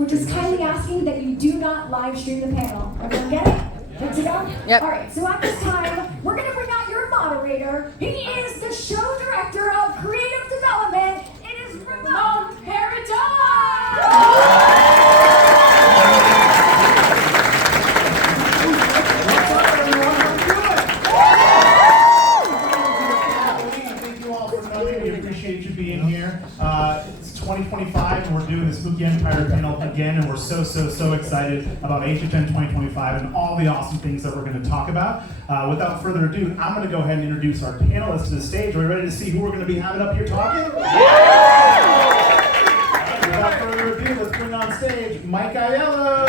we're just kindly asking that you do not live stream the panel. Everyone get it? Good to go? Yep. All right, so at this time, we're going to bring out your moderator. He is the show director of creative development. It is Ramon Paradise! We appreciate you being here. It's 2025 and we're doing the Spooky Empire panel again, and we're so excited about HHN 2025 and all the awesome things that we're going to talk about. Without further ado, I'm going to go ahead and introduce our panelists to the stage. Are we ready to see who we're going to be having up here talking? Without further ado, let's bring on stage Mike Aiello.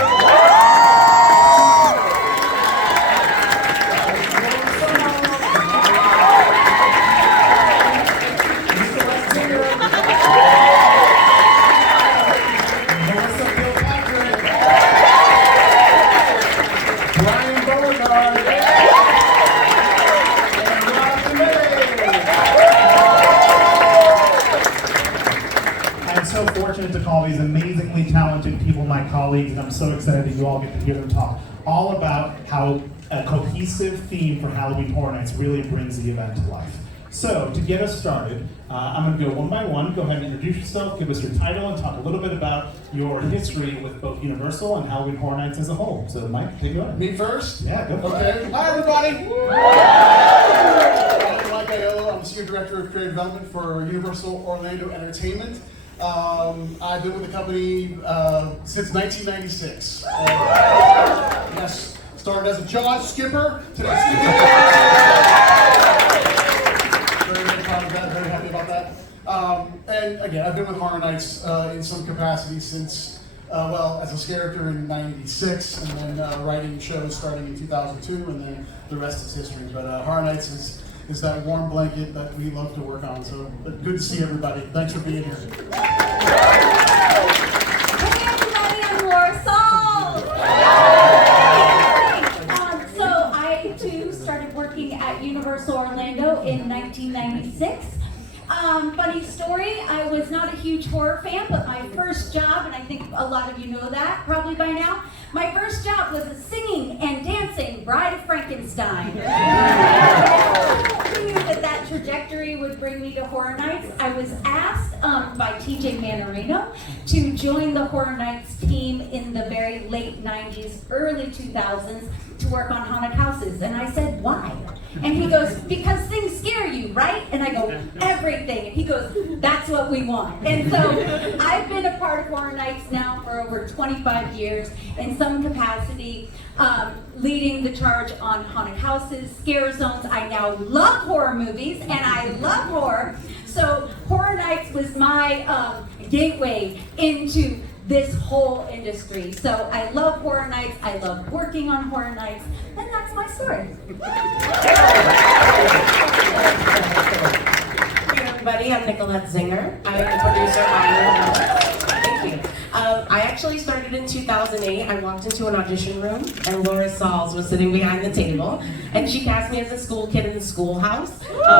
Fortunate to call these amazingly talented people my colleagues, and I'm so excited that you all get to hear them talk all about how a cohesive theme for Halloween Horror Nights really brings the event to life. So, to get us started, I'm going to go one by one. Go ahead and introduce yourself, give us your title, and talk a little bit about your history with both Universal and Halloween Horror Nights as a whole. So, Mike, take it away. Me first? Yeah, go for it. Okay. Hi, everybody. I'm Mike Aiello. I'm the Senior Director of Creative Development for Universal Orlando Entertainment. I've been with the company since 1996. Yes, started as a Jaws skipper. Today, very proud of that. Very happy about that. And again, I've been with Horror Nights in some capacity since, as a character in '96, and then writing shows starting in 2002, and then the rest is history. But Horror Nights is that warm blanket that we love to work on. So good to see everybody. Thanks for being here. Hey everybody, I'm Laura Saul! So I too started working at Universal Orlando in 1996. Funny story, I was not a huge horror fan, but my first job, and I think a lot of you know that probably by now, my first job was a singing and dancing Bride of Frankenstein. Who knew that trajectory would bring me to Horror Nights? I was asked by TJ Manarino to join the Horror Nights team in the very late 90s, early 2000s to work on haunted houses. And I said, why? And he goes, because things scare you, right? And I go, everything. And he goes, that's what we want. And so I've been a part of Horror Nights now for over 25 years in some capacity, leading the charge on haunted houses, scare zones. I now love horror movies and I love horror. So Horror Nights was my gateway into this whole industry. So I love Horror Nights, I love working on Horror Nights, and that's my story. Hey everybody, I'm Nicolette Zinger. I am the producer on Thank you. I actually started in 2008. I walked into an audition room and Laura Sauls was sitting behind the table, and she cast me as a school kid in the schoolhouse,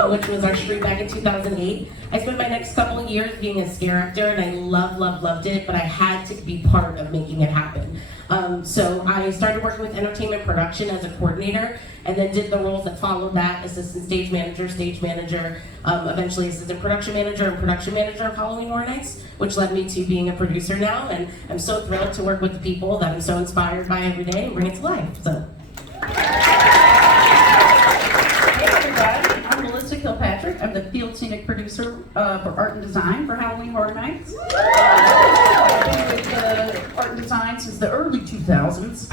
which was our street back in 2008. I spent my next couple of years being a scare actor, and I loved it, but I had to be part of making it happen. So I started working with entertainment production as a coordinator, and then did the roles that followed that: assistant stage manager, eventually assistant production manager, and production manager of Halloween Horror Nights, which led me to being a producer now. And I'm so thrilled to work with the people that I'm so inspired by every day and bring it to life. So. Hey everybody, I'm Melissa Kilpatrick. I'm the field scenic producer for art and design for Halloween Horror Nights. I've been with art and design since the early 2000s.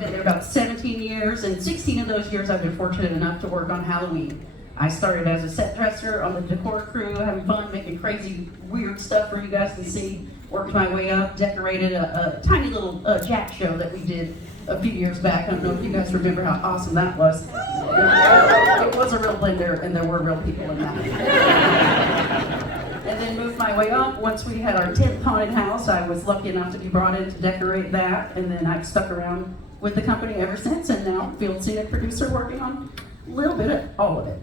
Been there about 17 years, and 16 of those years I've been fortunate enough to work on Halloween. I started as a set dresser on the decor crew, having fun, making crazy, weird stuff for you guys to see. Worked my way up, decorated a tiny little Jack show that we did a few years back. I don't know if you guys remember how awesome that was. It was a real blender, and there were real people in that. And then moved my way up. Once we had our 10th haunted house, I was lucky enough to be brought in to decorate that, and then I've stuck around with the company ever since, and now field scenic producer working on a little bit of all of it.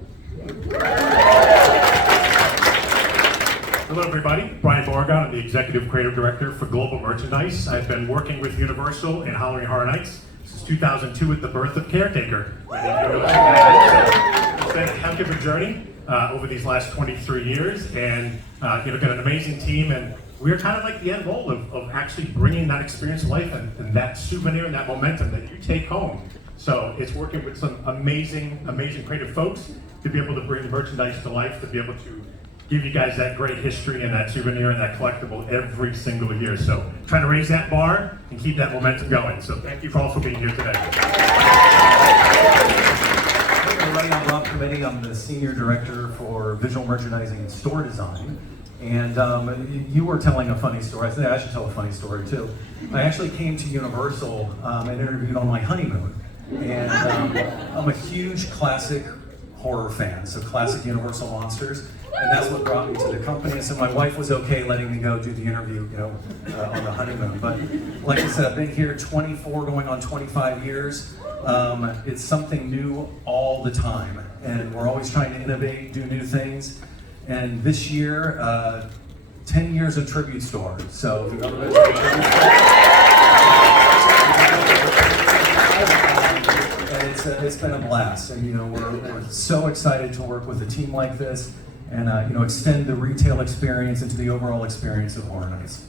Hello everybody, Brian Beauregard. I'm the Executive Creative Director for Global Merchandise. I've been working with Universal and Halloween Horror Nights since 2002 at the birth of Caretaker. It's been a heck of a journey over these last 23 years, and got an amazing team, and we're kind of like the end goal of actually bringing that experience to life and that souvenir and that momentum that you take home. So it's working with some amazing creative folks to be able to bring the merchandise to life, to be able to give you guys that great history and that souvenir and that collectible every single year. So trying to raise that bar and keep that momentum going. So thank you all for being here today. Hey everybody, I'm Rob Committee. I'm the Senior Director for Visual Merchandising and Store Design. And you were telling a funny story. I said I should tell a funny story too. I actually came to Universal and interviewed on my honeymoon. And I'm a huge classic horror fan, so classic Universal monsters. And that's what brought me to the company. So my wife was okay letting me go do the interview, on the honeymoon. But like I said, I've been here 24, going on 25 years. It's something new all the time. And we're always trying to innovate, do new things. And this year, 10 years of Tribute Store. So if you've ever been to a Tribute Store, it's been a blast. And we're so excited to work with a team like this and extend the retail experience into the overall experience of Horror Nights.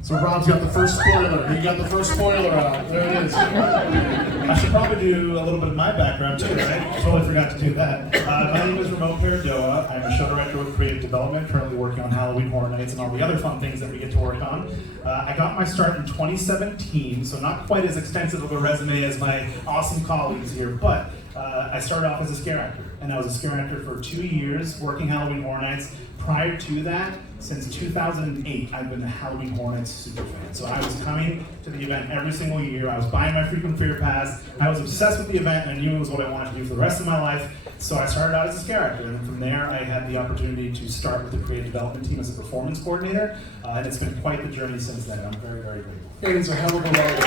So Rob's got the first spoiler. He got the first spoiler out. There it is. I should probably do a little bit of my background too, right? Totally forgot to do that. My name is Ramon Perdoa. I'm a show director with Creative Development, currently working on Halloween Horror Nights and all the other fun things that we get to work on. I got my start in 2017, so not quite as extensive of a resume as my awesome colleagues here, but I started off as a scare actor, and I was a scare actor for 2 years working Halloween Horror Nights. Prior to that, since 2008, I've been a Halloween Horror Nights super fan. So I was coming to the event every single year. I was buying my frequent fear pass. I was obsessed with the event, and I knew it was what I wanted to do for the rest of my life. So I started out as a scare actor, and from there, I had the opportunity to start with the creative development team as a performance coordinator, and it's been quite the journey since then. I'm very, very grateful. And it's a hell of a ride.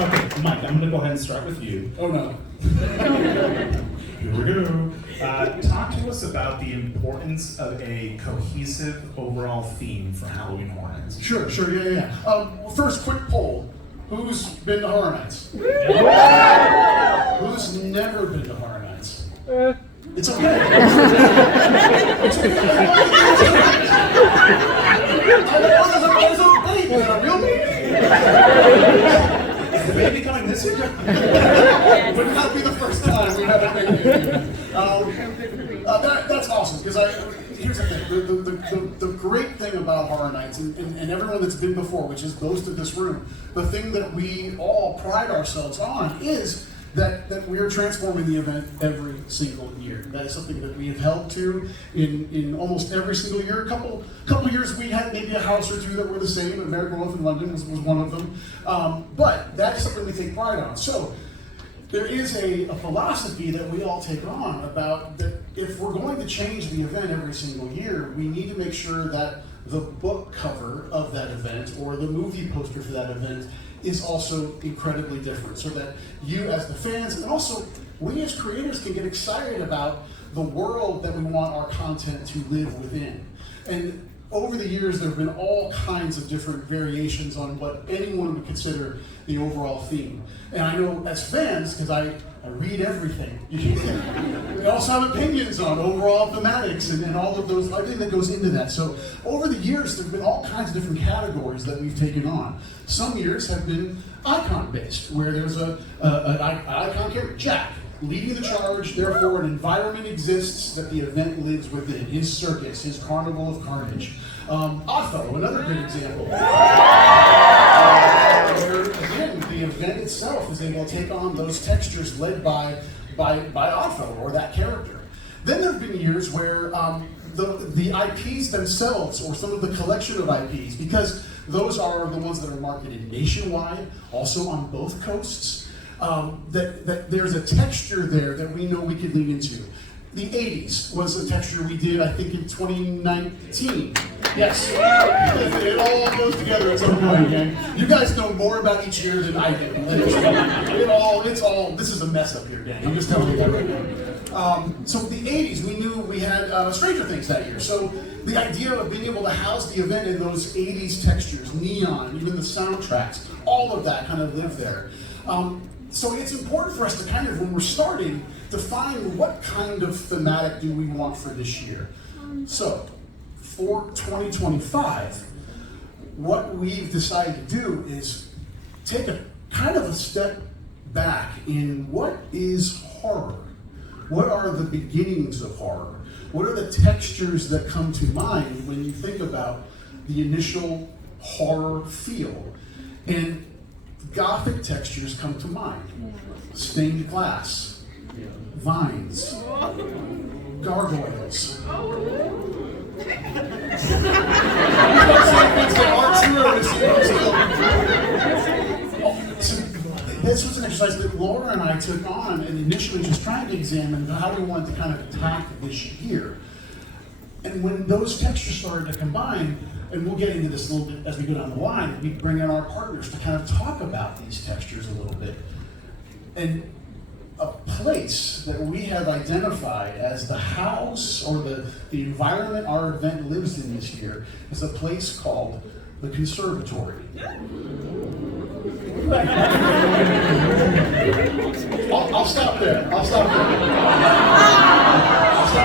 Okay, Mike, I'm going to go ahead and start with you. Oh no. Here we go. Talk to us about the importance of a cohesive overall theme for Halloween Horror Nights. Sure, yeah. First, quick poll. Who's been to Horror Nights? Who's never been to Horror Nights? It's okay. It's okay. There's a baby, a real baby. Is the baby coming this year? Would not be the first time we have a baby. That's awesome, because here's the thing. The great thing about Horror Nights, and everyone that's been before, which is most of this room, the thing that we all pride ourselves on is that we are transforming the event every single year. That is something that we have held to in almost every single year. A couple years we had maybe a house or two that were the same. American Wolf in London was one of them. But that is something we take pride on. So there is a philosophy that we all take on about that if we're going to change the event every single year, we need to make sure that the book cover of that event or the movie poster for that event is also incredibly different, so that you as the fans and also we as creators can get excited about the world that we want our content to live within. And over the years, there have been all kinds of different variations on what anyone would consider the overall theme. And I know as fans, because I read everything, we also have opinions on overall thematics and all of those, everything that goes into that. So over the years, there have been all kinds of different categories that we've taken on. Some years have been icon-based, where there's an icon character, Jack, leading the charge, therefore an environment exists that the event lives within, his circus, his carnival of carnage. Otho, another good example. Where, again, the event itself is able to take on those textures led by Otho, or that character. Then there have been years where the IPs themselves, or some of the collection of IPs, because those are the ones that are marketed nationwide, also on both coasts, that there's a texture there that we know we could lean into. The 80s was a texture we did, I think, in 2019. Yes. It all goes together at some point, gang. You guys know more about each year than I do. This is a mess up here, gang. I'm just telling you that right now. So the 80s, we knew we had Stranger Things that year. So the idea of being able to house the event in those 80s textures, neon, even the soundtracks, all of that kind of lived there. So it's important for us to kind of, when we're starting, define what kind of thematic do we want for this year. So for 2025, what we've decided to do is take a kind of a step back in what is horror. What are the beginnings of horror? What are the textures that come to mind when you think about the initial horror feel? And Gothic textures come to mind. Stained glass, vines, gargoyles. This was an exercise that Laura and I took on and initially just trying to examine how we wanted to kind of attack this year. And when those textures started to combine, and we'll get into this a little bit as we go down the line, we bring in our partners to kind of talk about these textures a little bit. And a place that we have identified as the house or the environment our event lives in this year is a place called the Conservatory. I'll stop there. I'll stop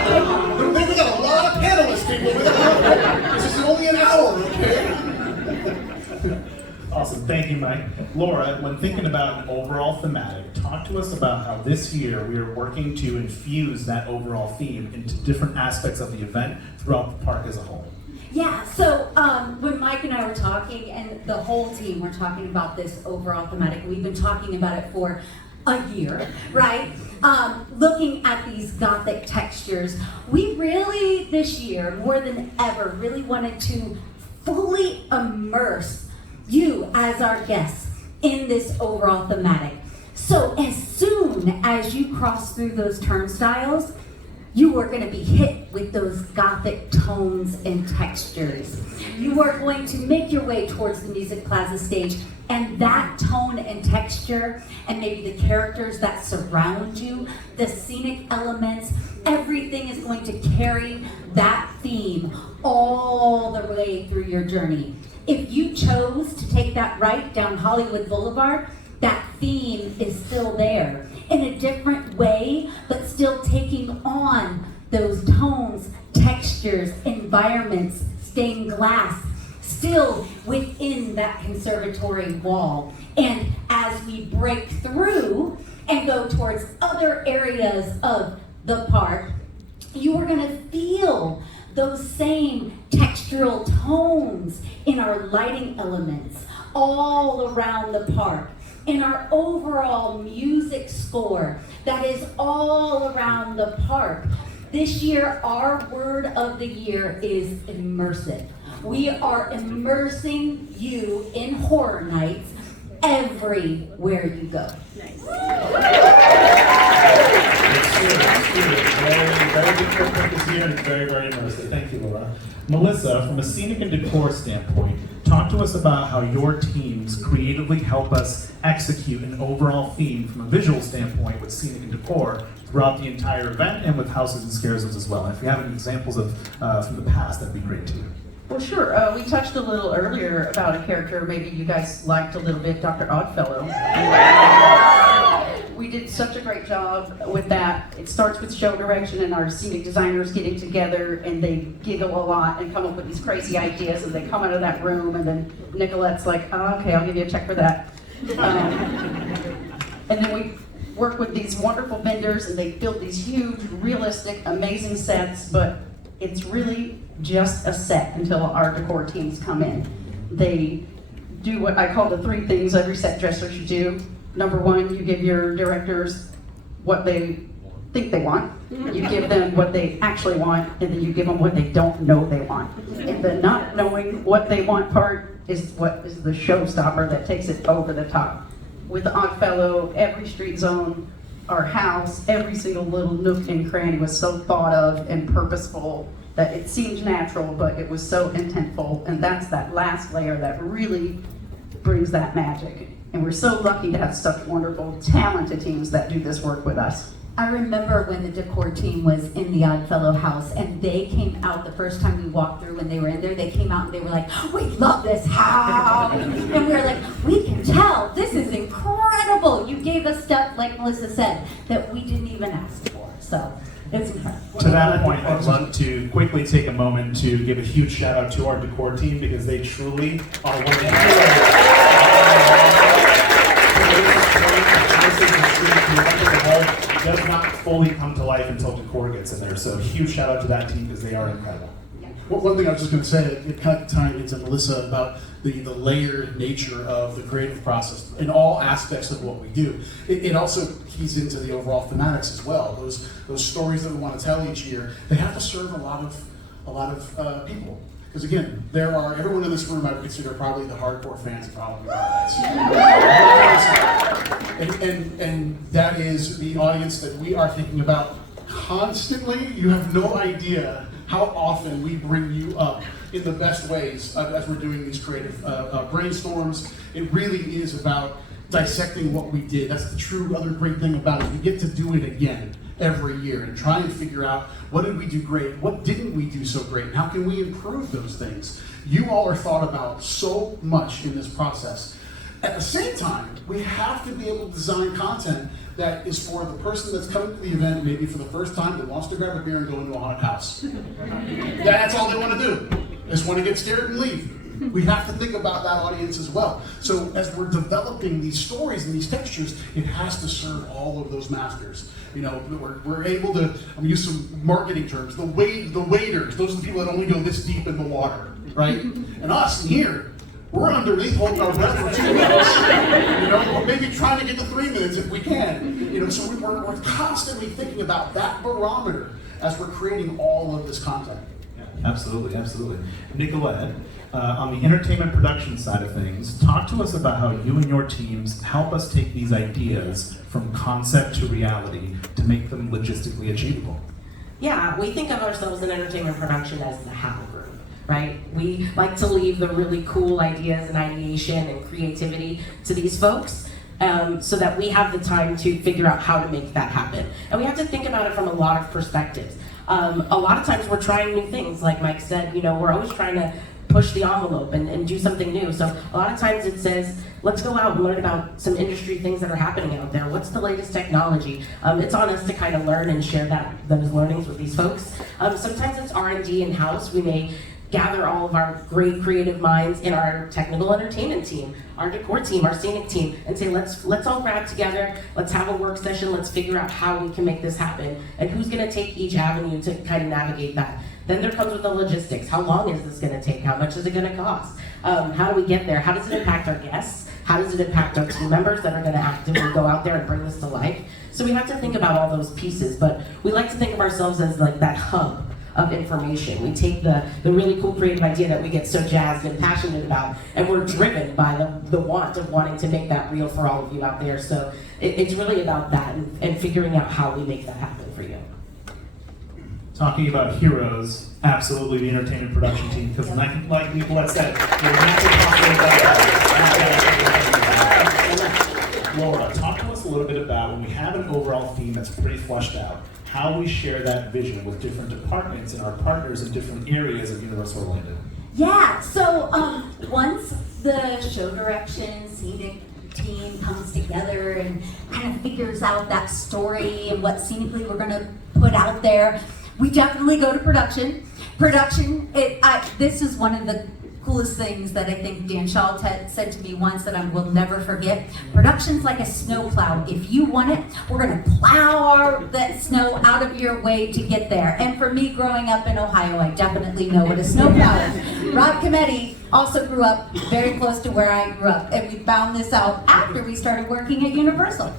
there. We got a lot of panelists, people. This is only an hour, okay? Awesome, thank you, Mike. Laura, when thinking about an overall thematic, talk to us about how this year we are working to infuse that overall theme into different aspects of the event throughout the park as a whole. Yeah, so when Mike and I were talking, and the whole team were talking about this overall thematic, we've been talking about it for a year, right? Looking at these Gothic textures, we really, this year, more than ever, really wanted to fully immerse you as our guests in this overall thematic. So as soon as you cross through those turnstiles, you are going to be hit with those Gothic tones and textures. You are going to make your way towards the Music Plaza stage, and that tone and texture, and maybe the characters that surround you, the scenic elements, everything is going to carry that theme all the way through your journey. If you chose to take that right down Hollywood Boulevard, that theme is still there in a different way, but still taking on those tones, textures, environments, stained glass, still within that conservatory wall. And as we break through and go towards other areas of the park, you are gonna feel those same textural tones in our lighting elements all around the park, in our overall music score that is all around the park. This year, our word of the year is immersive. We are immersing you in Horror Nights everywhere you go. Very good footprint this year, and it's very, very immersive. Thank you, Laura. Melissa, from a scenic and decor standpoint, talk to us about how your teams creatively help us execute an overall theme from a visual standpoint with scenic and decor throughout the entire event and with houses and scares as well. And if you have any examples of from the past, that'd be great too. Well, sure. We touched a little earlier about a character maybe you guys liked a little bit, Dr. Oddfellow. We did such a great job with that. It starts with show direction and our scenic designers getting together, and they giggle a lot and come up with these crazy ideas, and they come out of that room, and then Nicolette's like, oh, okay, I'll give you a check for that. And then we work with these wonderful vendors, and they build these huge, realistic, amazing sets, but it's really just a set until our decor teams come in. They do what I call the 3 things every set dresser should do. Number 1, you give your directors what they think they want. You give them what they actually want, and then you give them what they don't know they want. And the not knowing what they want part is what is the showstopper that takes it over the top. With the Oddfellow, every street zone, our house, every single little nook and cranny was so thought of and purposeful that it seemed natural, but it was so intentful. And that's that last layer that really brings that magic. And we're so lucky to have such wonderful, talented teams that do this work with us. I remember when the decor team was in the Oddfellow house and they came out the first time we walked through when they were in there, they came out and they were like, we love this house. And we were like, we can tell, this is incredible. You gave us stuff, like Melissa said, that we didn't even ask for. So it's incredible. To that point, I'd love to quickly take a moment to give a huge shout out to our decor team because they truly are one of the heroes. Does not fully come to life until decor gets in there. So huge shout out to that team because they are incredible. One thing I was just going to say, it kind of tying into Melissa about the layered nature of the creative process in all aspects of what we do. It also keys into the overall thematics as well. Those stories that we want to tell each year, they have to serve a lot of people. Because again, everyone in this room I would consider probably the hardcore fans of Halloween Horror Nights. And that is the audience that we are thinking about constantly. You have no idea how often we bring you up in the best ways as we're doing these creative brainstorms. It really is about dissecting what we did. That's the true other great thing about it. We get to do it again every year and try and figure out what did we do great, what didn't we do so great, and how can we improve those things. You all are thought about so much in this process. At the same time, we have to be able to design content that is for the person that's coming to the event maybe for the first time that wants to grab a beer and go into a haunted house. That's all they want to do. They just want to get scared and leave. We have to think about that audience as well. So as we're developing these stories and these textures, it has to serve all of those masters. You know, we're able to, I'm gonna use some marketing terms, the waders, those are the people that only go this deep in the water, right? And us in here, we're underneath holding our breath for 2 minutes, you know, or maybe trying to get to 3 minutes if we can. You know, so we're constantly thinking about that barometer as we're creating all of this content. Absolutely, absolutely. Nicolette, on the entertainment production side of things, talk to us about how you and your teams help us take these ideas from concept to reality to make them logistically achievable. Yeah, we think of ourselves in entertainment production as the how group, right? We like to leave the really cool ideas and ideation and creativity to these folks so that we have the time to figure out how to make that happen. And we have to think about it from a lot of perspectives. A lot of times we're trying new things, like Mike said, you know, we're always trying to push the envelope and do something new. So a lot of times it says, let's go out and learn about some industry things that are happening out there. What's the latest technology? It's on us to kind of learn and share those learnings with these folks. Sometimes it's R&D in-house. We may gather all of our great creative minds in our technical entertainment team, our decor team, our scenic team, and say, let's all grab together, let's have a work session, let's figure out how we can make this happen, and who's gonna take each avenue to kind of navigate that. Then there comes with the logistics. How long is this gonna take? How much is it gonna cost? How do we get there? How does it impact our guests? How does it impact our team members that are gonna actively go out there and bring this to life? So we have to think about all those pieces, but we like to think of ourselves as like that hub of information. We take the really cool creative idea that we get so jazzed and passionate about, and we're driven by the want of wanting to make that real for all of you out there. So it's really about that and figuring out how we make that happen for you. Talking about heroes, absolutely the entertainment production team, because like Nicolette said, we're not talking about Laura, talk to us a little bit about when we have an overall theme that's pretty fleshed out, how we share that vision with different departments and our partners in different areas of Universal Orlando. Yeah, so once the show direction, scenic team comes together and kind of figures out that story and what scenically we're gonna put out there, we definitely go to production. Production, this is one of the coolest things that I think Dan Shaw said to me once that I will never forget. Production's like a snowplow. If you want it, we're gonna plow that snow out of your way to get there. And for me, growing up in Ohio, I definitely know what a snowplow is. Rob Cometti also grew up very close to where I grew up, and we found this out after we started working at Universal.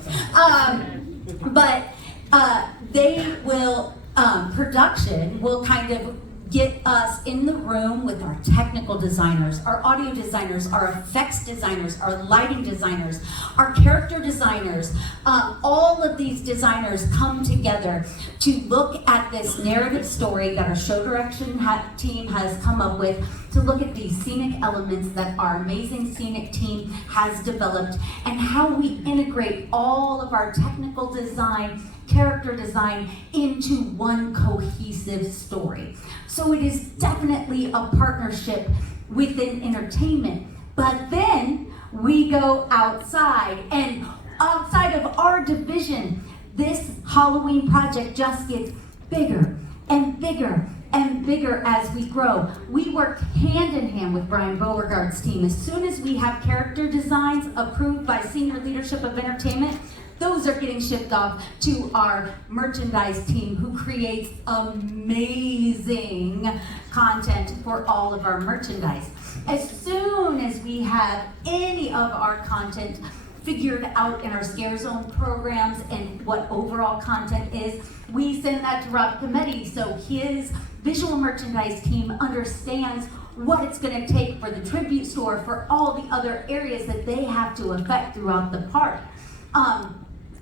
Production will kind of get us in the room with our technical designers, our audio designers, our effects designers, our lighting designers, our character designers. All of these designers come together to look at this narrative story that our show direction team has come up with, to look at these scenic elements that our amazing scenic team has developed, and how we integrate all of our technical design character design into one cohesive story. So it is definitely a partnership within entertainment. But then we go outside, and outside of our division, this Halloween project just gets bigger and bigger and bigger as we grow. We work hand in hand with Brian Beauregard's team. As soon as we have character designs approved by senior leadership of entertainment, those are getting shipped off to our merchandise team, who creates amazing content for all of our merchandise. As soon as we have any of our content figured out in our Scare Zone programs and what overall content is, we send that to Rob Cometti, so his visual merchandise team understands what it's going to take for the tribute store, for all the other areas that they have to affect throughout the park.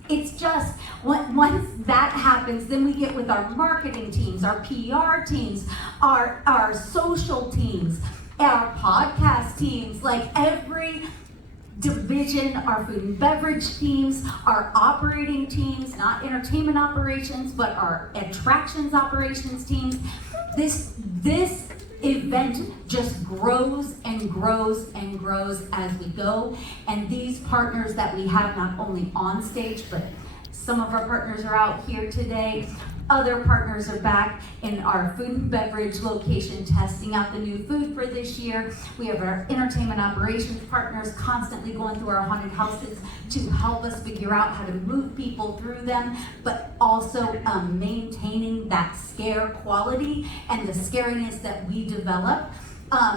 It's just, once that happens, then we get with our marketing teams, our PR teams, our social teams, our podcast teams, like every division, our food and beverage teams, our operating teams, not entertainment operations, but our attractions operations teams. This event just grows and grows and grows as we go. And these partners that we have, not only on stage, but some of our partners are out here today. Other partners are back in our food and beverage location testing out the new food for this year. We have our entertainment operations partners constantly going through our haunted houses to help us figure out how to move people through them, but also maintaining that scare quality and the scariness that we develop.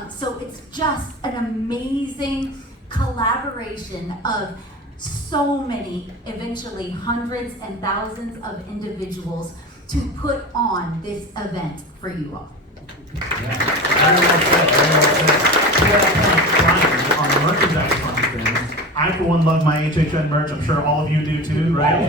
So it's just an amazing collaboration of so many, eventually hundreds and thousands of individuals to put on this event for you all. Very well said, very well said. To that point, Brian, on the merchandise front of things, I for one love my HHN merch. I'm sure all of you do too, right?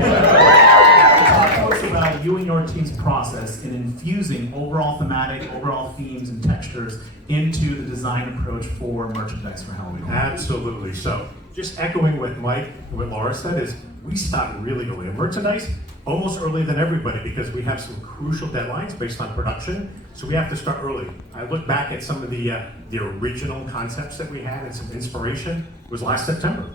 Talk to us about you and your team's process in infusing overall thematic, overall themes and textures into the design approach for merchandise for Halloween. Absolutely. So, just echoing what Mike and what Laura said, is we start really early in merchandise, almost earlier than everybody, because we have some crucial deadlines based on production. So we have to start early. I look back at some of the original concepts that we had and some inspiration was last September.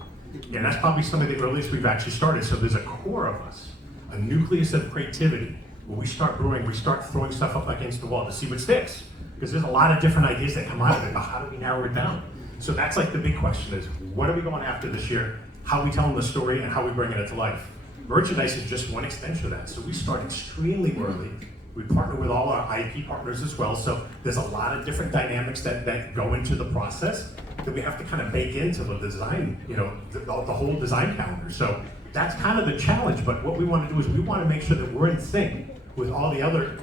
And that's probably some of the earliest we've actually started. So there's a core of us, a nucleus of creativity. When we start brewing, we start throwing stuff up against the wall to see what sticks. Because there's a lot of different ideas that come out of it, but how do we narrow it down? So that's like the big question is, what are we going after this year? How are we telling the story and how are we bringing it to life? Merchandise is just one extension of that. So we start extremely early. We partner with all our IP partners as well. So there's a lot of different dynamics that go into the process that we have to kind of bake into the design, the whole design calendar. So that's kind of the challenge. But what we want to do is we want to make sure that we're in sync with all the other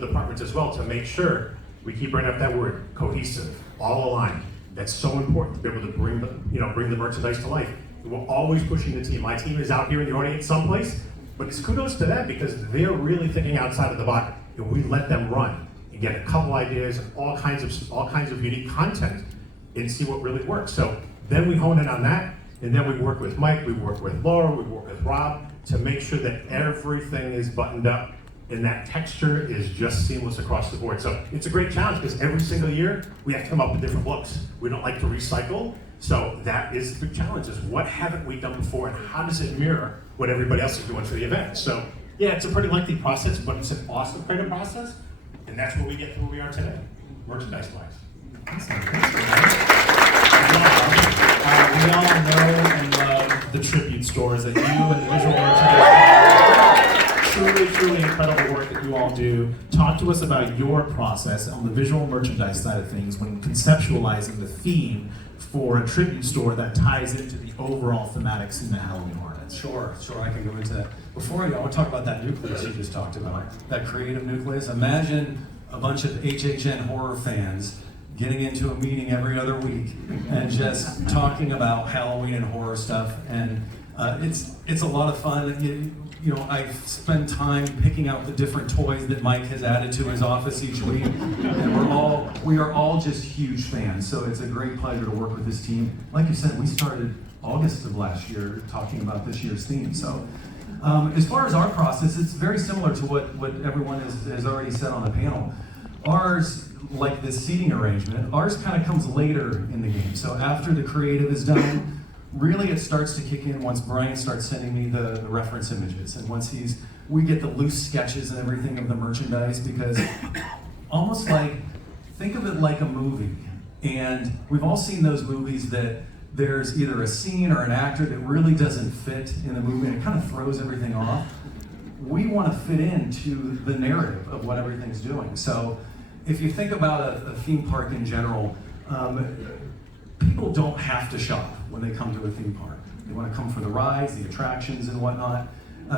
departments as well, to make sure we keep bringing up that word, cohesive, all aligned. That's so important to be able to bring the merchandise to life. We're always pushing the team. My team is out here in the audience someplace, but it's kudos to them because they're really thinking outside of the box. And we let them run and get a couple ideas, all kinds of unique content, and see what really works. So then we hone in on that, and then we work with Mike, we work with Laura, we work with Rob to make sure that everything is buttoned up and that texture is just seamless across the board. So it's a great challenge because every single year we have to come up with different looks. We don't like to recycle. So that is the challenge, is what haven't we done before and how does it mirror what everybody else is doing for the event? So yeah, it's a pretty lengthy process, but it's an awesome creative process. And that's where we get to where we are today, merchandise-wise. Awesome. Thanks, Brian. We all know and love the tribute stores that you and the visual merchandise truly incredible work that you all do. Talk to us about your process on the visual merchandise side of things when conceptualizing the theme for a tribute store that ties into the overall thematic scene of Halloween Hornets. Sure, I can go into that. Before I go, I want to talk about that nucleus you just talked about, that creative nucleus. Imagine a bunch of HHN horror fans getting into a meeting every other week and just talking about Halloween and horror stuff, and it's a lot of fun. I spend time picking out the different toys that Mike has added to his office each week, and we are all just huge fans. So it's a great pleasure to work with this team. Like you said, we started August of last year talking about this year's theme. So As far as our process, it's very similar to what everyone has already said on the panel. Ours, like this seating arrangement, ours kind of comes later in the game. So after the creative is done, really it starts to kick in once Brian starts sending me the reference images. And once we get the loose sketches and everything of the merchandise, because almost like, think of it like a movie. And we've all seen those movies that there's either a scene or an actor that really doesn't fit in the movie and it kind of throws everything off. We want to fit into the narrative of what everything's doing. So if you think about a theme park in general, people don't have to shop when they come to a theme park. They want to come for the rides, the attractions and whatnot.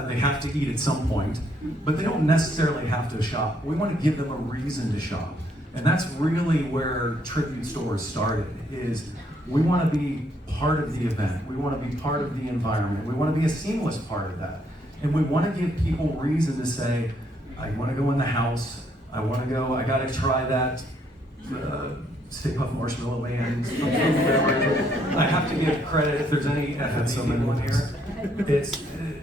They have to eat at some point, but they don't necessarily have to shop. We want to give them a reason to shop. And that's really where Tribute Stores started, is we want to be part of the event. We want to be part of the environment. We want to be a seamless part of that. And we want to give people reason to say, I want to go in the house, I want to go, I got to try that Stay Puft Marshmallow Man. I have to give credit if there's any F&B people in here.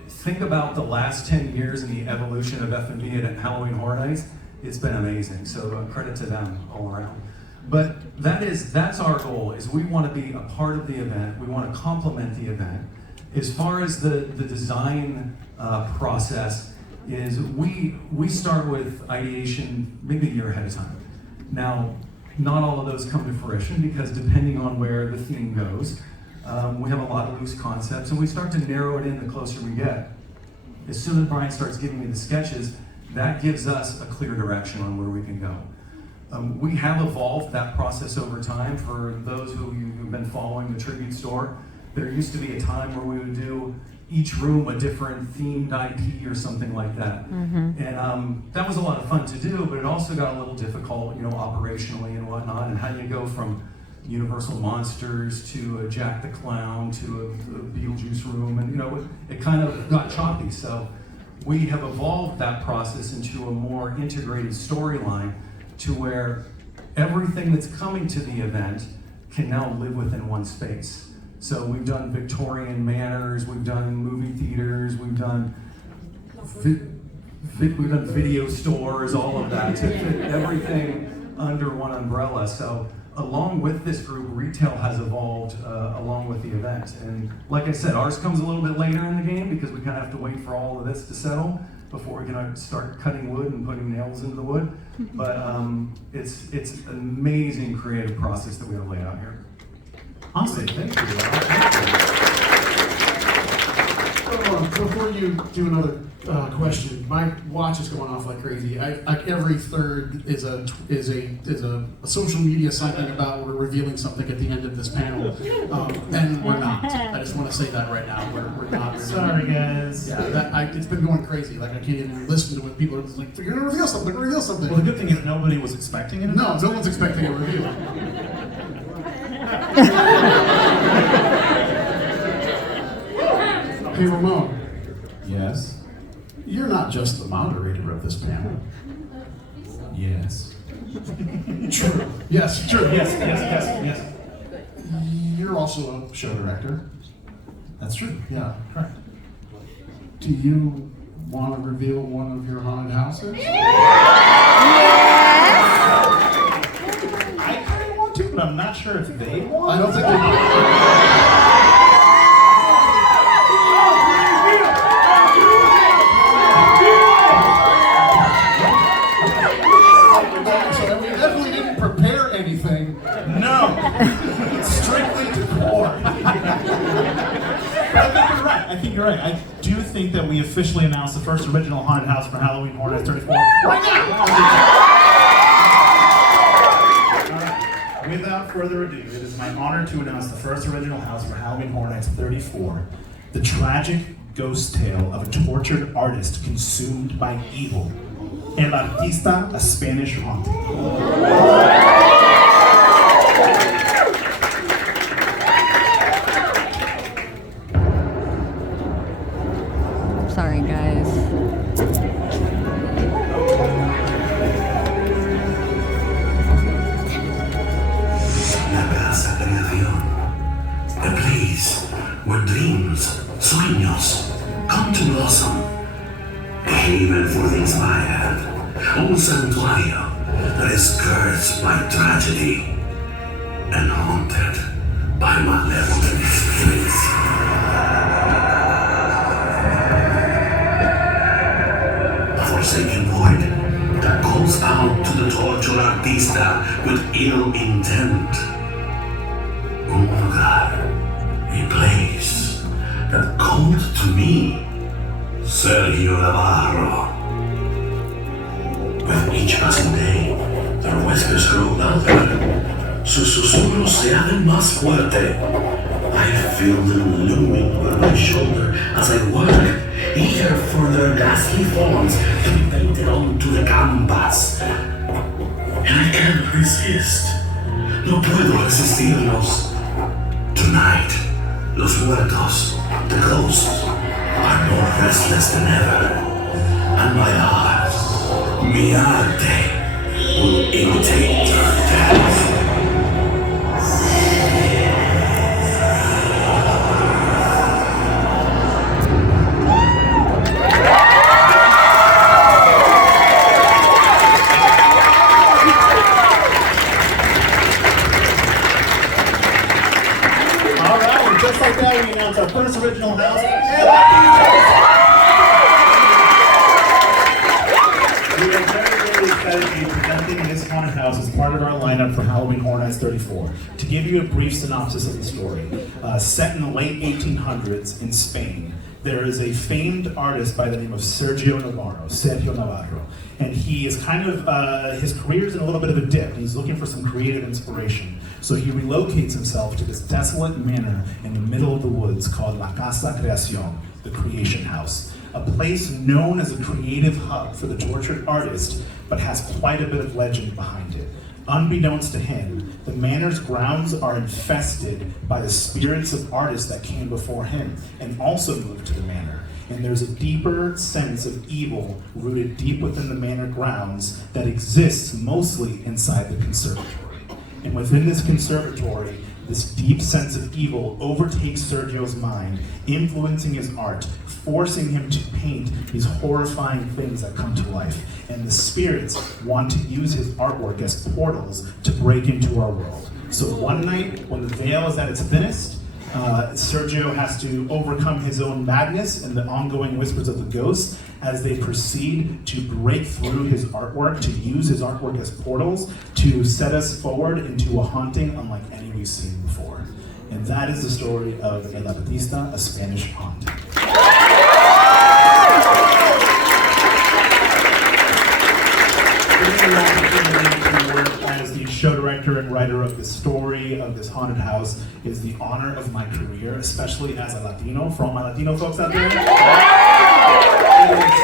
Think about the last 10 years and the evolution of F&B at Halloween Horror Nights. It's been amazing, so credit to them all around. But that's our goal, is we want to be a part of the event, we want to complement the event. As far as the design process is, we start with ideation maybe a year ahead of time. Now, not all of those come to fruition because depending on where the theme goes, we have a lot of loose concepts and we start to narrow it in the closer we get. As soon as Brian starts giving me the sketches, that gives us a clear direction on where we can go. We have evolved that process over time. For those who've been following the Tribute Store, there used to be a time where we would do each room a different themed IP or something like that. And that was a lot of fun to do, but it also got a little difficult, operationally and whatnot, and how do you go from Universal Monsters to a Jack the Clown to a Beetlejuice room, and it kind of got choppy. So we have evolved that process into a more integrated storyline to where everything that's coming to the event can now live within one space. So we've done Victorian manors, we've done movie theaters, we've done video stores, all of that, to fit everything under one umbrella. So along with this group, retail has evolved along with the event. And like I said, ours comes a little bit later in the game because we kind of have to wait for all of this to settle before we can start cutting wood and putting nails into the wood. But it's an amazing creative process that we have laid out here. Awesome. Thank you. Before you do another question, my watch is going off like crazy. Every third is a social media something about we're revealing something at the end of this panel, and we're not. I just want to say that right now. We're not. Sorry, guys. Yeah, it's been going crazy. Like I can't even listen to what people are like. You're gonna reveal something. Reveal something. Well, the good thing is nobody was expecting it. No, no one's expecting a reveal. Hey, Ramon. Yes. You're not just the moderator of this panel. Yes. True. Yes, true. Yes. You're also a show director. That's true. Yeah. Correct. Do you want to reveal one of your haunted houses? I kind of want to, but I'm not sure if they want. I don't think they So we definitely didn't prepare anything. No. Strictly decor. I think you're right. I do think that we officially announced the first original haunted house for Halloween Horror Nights 34 right now. All right. Without further ado, it is my honor to announce the first original house for Halloween Horror Nights 34, the tragic ghost tale of a tortured artist consumed by evil. El Artista, a Spanish haunting. Sorry, guys. La casa creación. A place where dreams, sueños, come to blossom. even for the inspired. Un santuario that is cursed by tragedy and haunted by malevolent spirits. A forsaken void that calls out to the tortured artista with ill intent. Un lugar, a place that called to me Sergio Navarro. With each passing day, their whispers grow louder. Sus susurros se hacen más fuerte. I feel them looming over my shoulder as I work, eager for their ghastly forms to be painted onto the canvas. And I can't resist. No puedo resistirlos. Tonight, los muertos, the ghosts, are more restless than ever. And my art, mi arte, will imitate their death. All right, and just like that, we announce our first original house. We are very, very excited to be presenting this haunted house as part of our lineup for Halloween Horror Nights 34. To give you a brief synopsis of the story, set in the late 1800s in Spain, there is a famed artist by the name of Sergio Navarro, and he is kind of, his career is in a little bit of a dip, and he's looking for some creative inspiration. So he relocates himself to this desolate manor in the middle of the woods called La Casa Creación, the Creation House, a place known as a creative hub for the tortured artist, but has quite a bit of legend behind it. Unbeknownst to him, the manor's grounds are infested by the spirits of artists that came before him and also moved to the manor. And there's a deeper sense of evil rooted deep within the manor grounds that exists mostly inside the conservatory. And within this conservatory, this deep sense of evil overtakes Sergio's mind, influencing his art, forcing him to paint these horrifying things that come to life. And the spirits want to use his artwork as portals to break into our world. So one night, when the veil is at its thinnest, Sergio has to overcome his own madness and the ongoing whispers of the ghosts as they proceed to break through his artwork, to use his artwork as portals, to set us forward into a haunting unlike any we've seen before. And that is the story of El Artista, a Spanish haunting. As the show director and writer of this story, of this haunted house, is the honor of my career, especially as a Latino, for all my Latino folks out there. It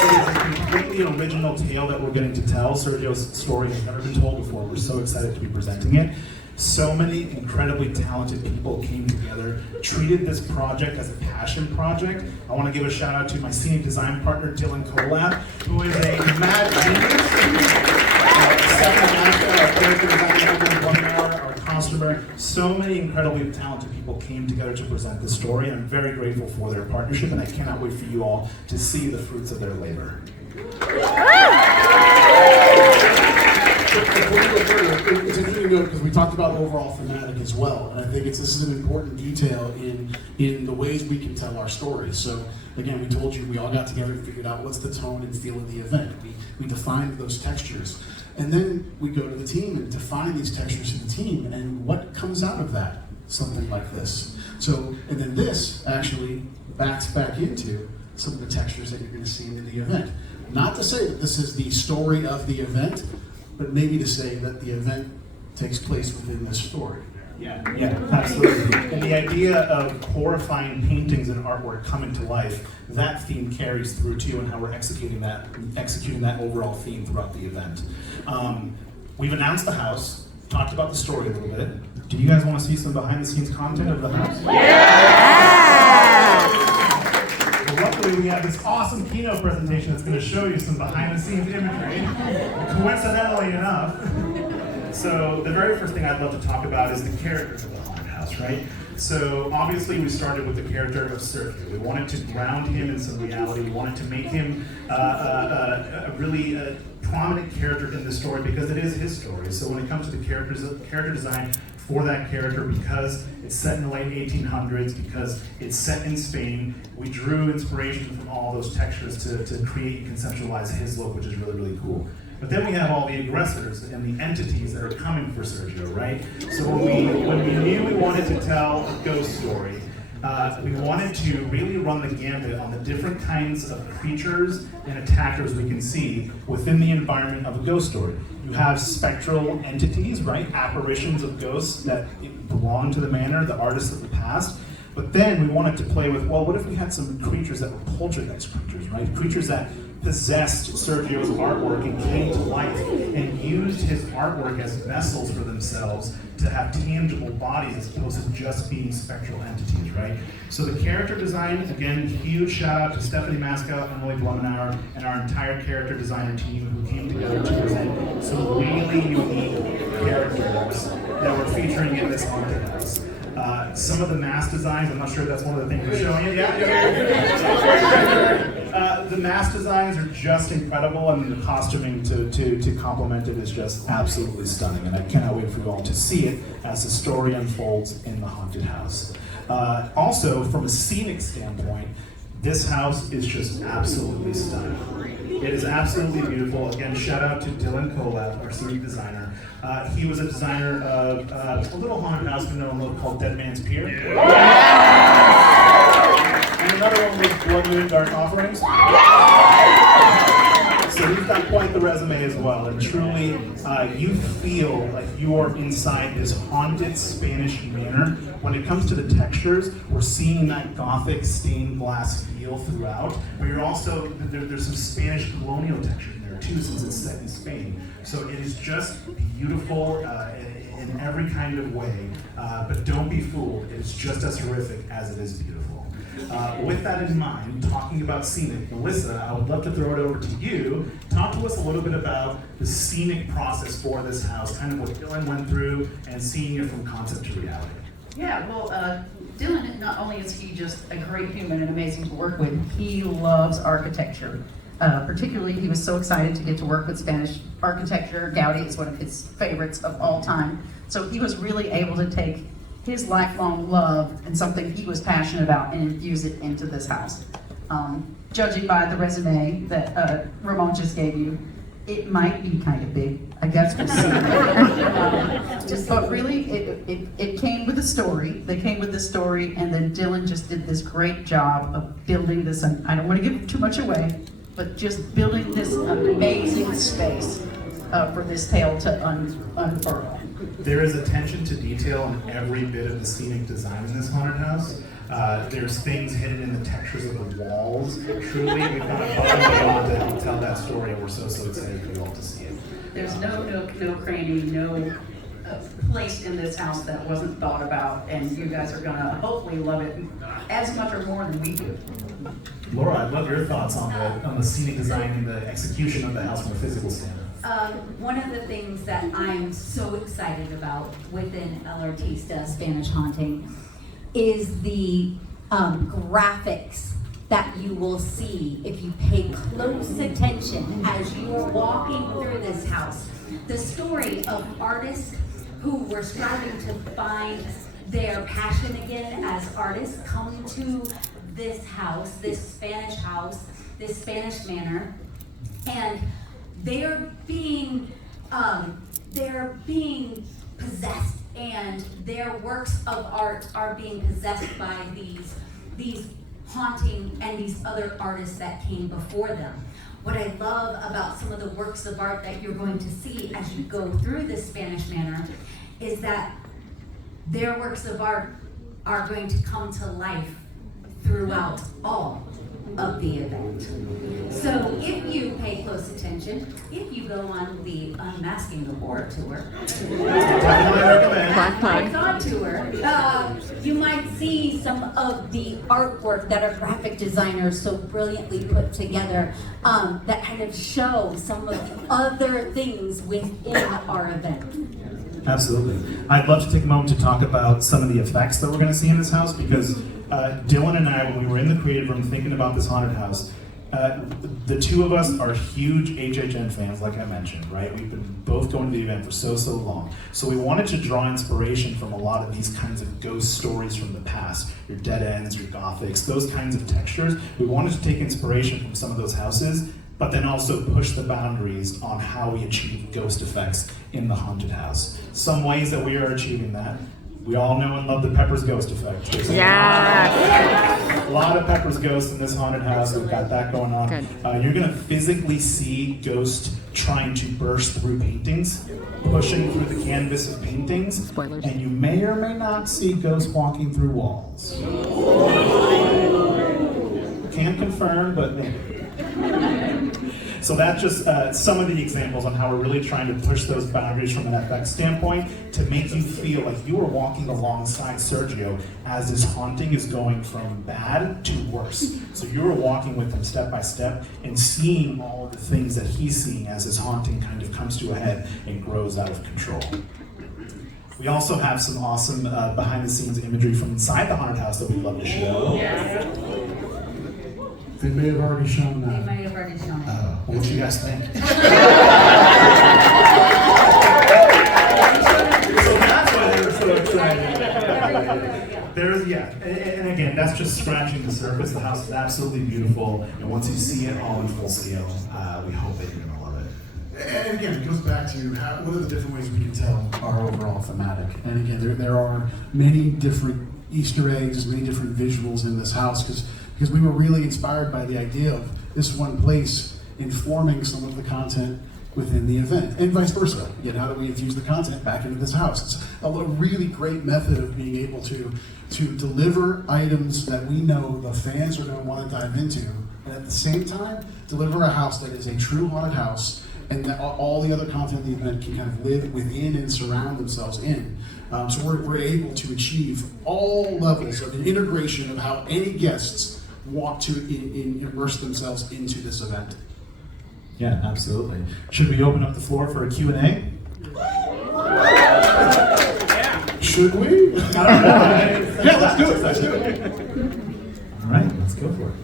is a completely original tale that we're getting to tell. Sergio's story has never been told before. We're so excited to be presenting it. So many incredibly talented people came together, treated this project as a passion project. I want to give a shout out to my scenic design partner, Dylan Kolab, who is a mad genius. Our character designer, 1 hour, our costumer. So many incredibly talented people came together to present this story. I'm very grateful for their partnership, and I cannot wait for you all to see the fruits of their labor. Before we go further, it's interesting to note because we talked about overall thematic as well, and I think this is an important detail in the ways we can tell our stories. So again, we told you we all got together and figured out what's the tone and feel of the event. We defined those textures, and then we go to the team and define these textures to the team, and what comes out of that? Something like this. So, and then this actually backs back into some of the textures that you're going to see in the event. Not to say that this is the story of the event, but maybe to say that the event takes place within this story. Yeah, absolutely. And the idea of horrifying paintings and artwork coming to life, that theme carries through too, and how we're executing that overall theme throughout the event. We've announced the house, talked about the story a little bit. Do you guys want to see some behind the scenes content of the house? Yeah! Well, luckily we have this awesome keynote presentation that's going to show you some behind the scenes imagery, coincidentally enough. So the very first thing I'd love to talk about is the characters of the haunted house, right? So obviously we started with the character of Sergio. We wanted to ground him in some reality. We wanted to make him a really prominent character in the story because it is his story. So when it comes to the character design for that character, because it's set in the late 1800s, because it's set in Spain, we drew inspiration from all those textures to create and conceptualize his look, which is really, really cool. But then we have all the aggressors and the entities that are coming for Sergio, right? So when we knew we wanted to tell a ghost story, we wanted to really run the gambit on the different kinds of creatures and attackers we can see within the environment of a ghost story. You have spectral entities, right? Apparitions of ghosts that belong to the manor, the artists of the past. But then we wanted to play with, well, what if we had some creatures that were poltergeist creatures, right? Creatures that possessed Sergio's artwork and came to life and used his artwork as vessels for themselves to have tangible bodies as opposed to just being spectral entities, right? So the character design, again, huge shout out to Stephanie Mascow, Emily Blumenauer, and our entire character designer team who came together to present some really unique characters that we're featuring in this haunted house. Some of the mask designs, I'm not sure if that's one of the things we're showing you. The mask designs are just incredible, and the costuming to complement it is just absolutely stunning, and I cannot wait for you all to see it as the story unfolds in the haunted house. Also, from a scenic standpoint, this house is just absolutely stunning. It is absolutely beautiful. Again, shout out to Dylan Kolab, our scenic designer. He was a designer of a little haunted house we know called Dead Man's Pier. And another one was Blood Moon Dark Offerings. So he's got quite the resume as well, and truly, you feel like you are inside this haunted Spanish manor. When it comes to the textures, we're seeing that Gothic stained glass feel throughout, but you're also, there's some Spanish colonial texture in there too, since it's set in Spain. So it is just beautiful in every kind of way, but don't be fooled, it is just as horrific as it is beautiful. With that in mind, talking about scenic, Melissa, I would love to throw it over to you. Talk to us a little bit about the scenic process for this house, kind of what Dylan went through, and seeing it from concept to reality. Yeah, well, Dylan, not only is he just a great human and amazing to work with, he loves architecture. Particularly, he was so excited to get to work with Spanish architecture. Gaudi is one of his favorites of all time. So he was really able to take his lifelong love and something he was passionate about and infuse it into this house. Judging by the resume that Ramon just gave you, it might be kind of big. I guess we'll see. But really, it came with a story. They came with the story, and then Dylan just did this great job of building this. And I don't want to give too much away, but just building this amazing space for this tale to unfurl. There is attention to detail in every bit of the scenic design in this haunted house. There's things hidden in the textures of the walls. Truly, we've gone above and beyond to help tell that story, and we're so excited for you all to see it. There's no nook, no cranny, no place in this house that wasn't thought about, and you guys are gonna hopefully love it as much or more than we do. Laura, I'd love your thoughts on the scenic design and the execution of the house from a physical standpoint. One of the things that I'm so excited about within El Artista Spanish Haunting is the graphics that you will see if you pay close attention as you are walking through this house. The story of artists who were striving to find their passion again as artists come to this house, this Spanish manor, and they're being possessed, and their works of art are being possessed by these haunting and these other artists that came before them. What I love about some of the works of art that you're going to see as you go through this Spanish manor is that their works of art are going to come to life throughout all of the event. So if you pay close attention, if you go on the Unmasking the Horror tour, Python tour, you might see some of the artwork that our graphic designers so brilliantly put together that kind of show some of the other things within our event. Absolutely. I'd love to take a moment to talk about some of the effects that we're going to see in this house, because Dylan and I, when we were in the creative room thinking about this haunted house, the two of us are huge HHN fans, like I mentioned, right? We've been both going to the event for so long. So we wanted to draw inspiration from a lot of these kinds of ghost stories from the past, your dead ends, your gothics, those kinds of textures. We wanted to take inspiration from some of those houses, but then also push the boundaries on how we achieve ghost effects in the haunted house. Some ways that we are achieving that. We all know and love the Pepper's Ghost effect. Yeah. A lot of Pepper's Ghost in this haunted house. We've got that going on. Good. You're gonna physically see ghosts trying to burst through paintings, pushing through the canvas of paintings. Spoilers. And you may or may not see ghosts walking through walls. Can't confirm, but maybe. So that's just some of the examples on how we're really trying to push those boundaries from an FX standpoint to make you feel like you are walking alongside Sergio as his haunting is going from bad to worse. So you are walking with him step by step and seeing all of the things that he's seeing as his haunting kind of comes to a head and grows out of control. We also have some awesome behind the scenes imagery from inside the haunted house that we'd love to show. They may have already shown They that. may have already shown it. What you guys think? So that's why they were so excited. There's, and again, that's just scratching the surface. The house is absolutely beautiful, and once you see it all in full scale, we hope that you're gonna love it. And again, it goes back to what are the different ways we can tell our overall thematic. And again, there are many different Easter eggs, many different visuals in this house, because we were really inspired by the idea of this one place informing some of the content within the event, and vice versa. Again, how do we infuse the content back into this house? It's a really great method of being able to deliver items that we know the fans are going to want to dive into, and at the same time, deliver a house that is a true haunted house, and that all the other content in the event can kind of live within and surround themselves in. So we're able to achieve all levels of an integration of how any guests want to immerse themselves into this event. Yeah, absolutely. Should we open up the floor for a Q&A? Should we? Yeah, let's do it. Let's do it. All right, let's go for it.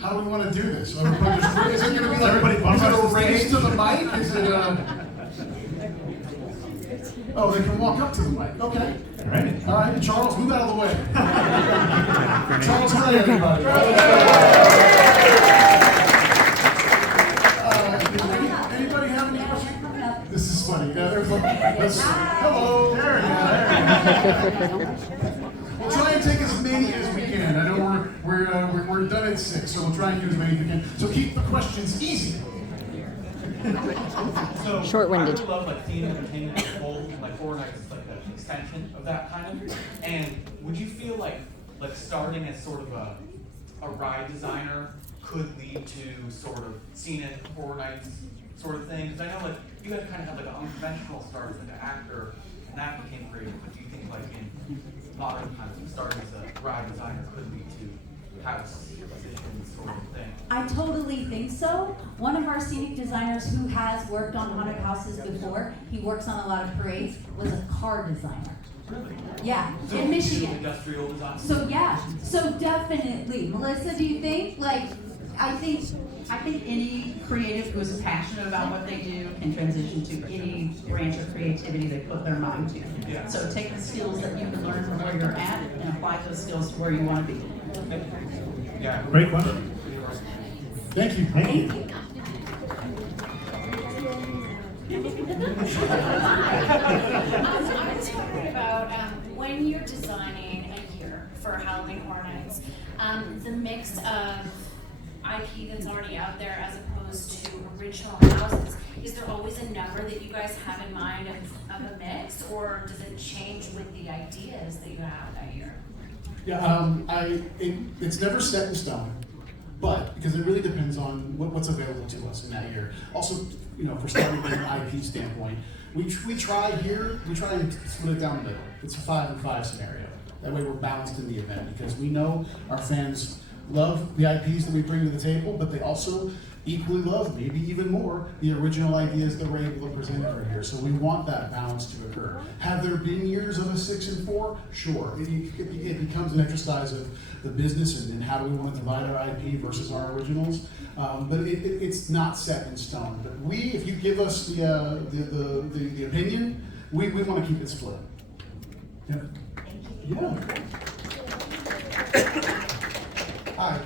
How do we want to do this? Is it going to be Everybody like, bump is it up a the race stage? to the mic? Is it Oh, they can walk up to the mic. Okay. All right. All right, Charles, move out of the way. Charles Gray, everybody. Anybody have any questions? This is funny. Hello. There you go. We'll try and take as many as we can. I know we're done at 6, so we'll try and do as many as we can. So keep the questions easy. So Short-winded. I really love like theater entertainment as a whole, like Horror Nights is like an extension of that kind of. And would you feel like starting as sort of a ride designer could lead to sort of scenic Horror Nights sort of thing? Because I know like you guys kind of have like an unconventional start as like an actor, and that became creative. But do you think like in modern times, starting as a ride designer could lead to house positions sort of thing? I totally think so. One of our scenic designers who has worked on haunted houses before, he works on a lot of parades, was a car designer. Really? Yeah, So in Michigan. Industrial design. So yeah, so definitely. Melissa, do you think? I think any creative who is passionate about what they do can transition to any branch of creativity they put their mind to. Yeah. So take the skills that you can learn from where you're at and apply those skills to where you want to be. Yeah. Great question. Thank you. Thank you. thank you. I was wondering about when you're designing a year for Halloween Horror Nights, the mix of IP that's already out there as opposed to original houses. Is there always a number that you guys have in mind of a mix, or does it change with the ideas that you have that year? Yeah, it's never set in stone, but because it really depends on what's available to us in that year. Also, for starting from an IP standpoint, we try and split it down the middle. It's a 5 and 5 scenario. That way we're balanced in the event because we know our fans love the IPs that we bring to the table, but they also equally love, maybe even more, the original ideas that we're able to present over here. So we want that balance to occur. Have there been years of a 6 and 4? Sure. It becomes an exercise of the business and how do we want to divide our IP versus our originals. But it's not set in stone. But if you give us the opinion, we want to keep it split. Yeah. Yeah. Hi.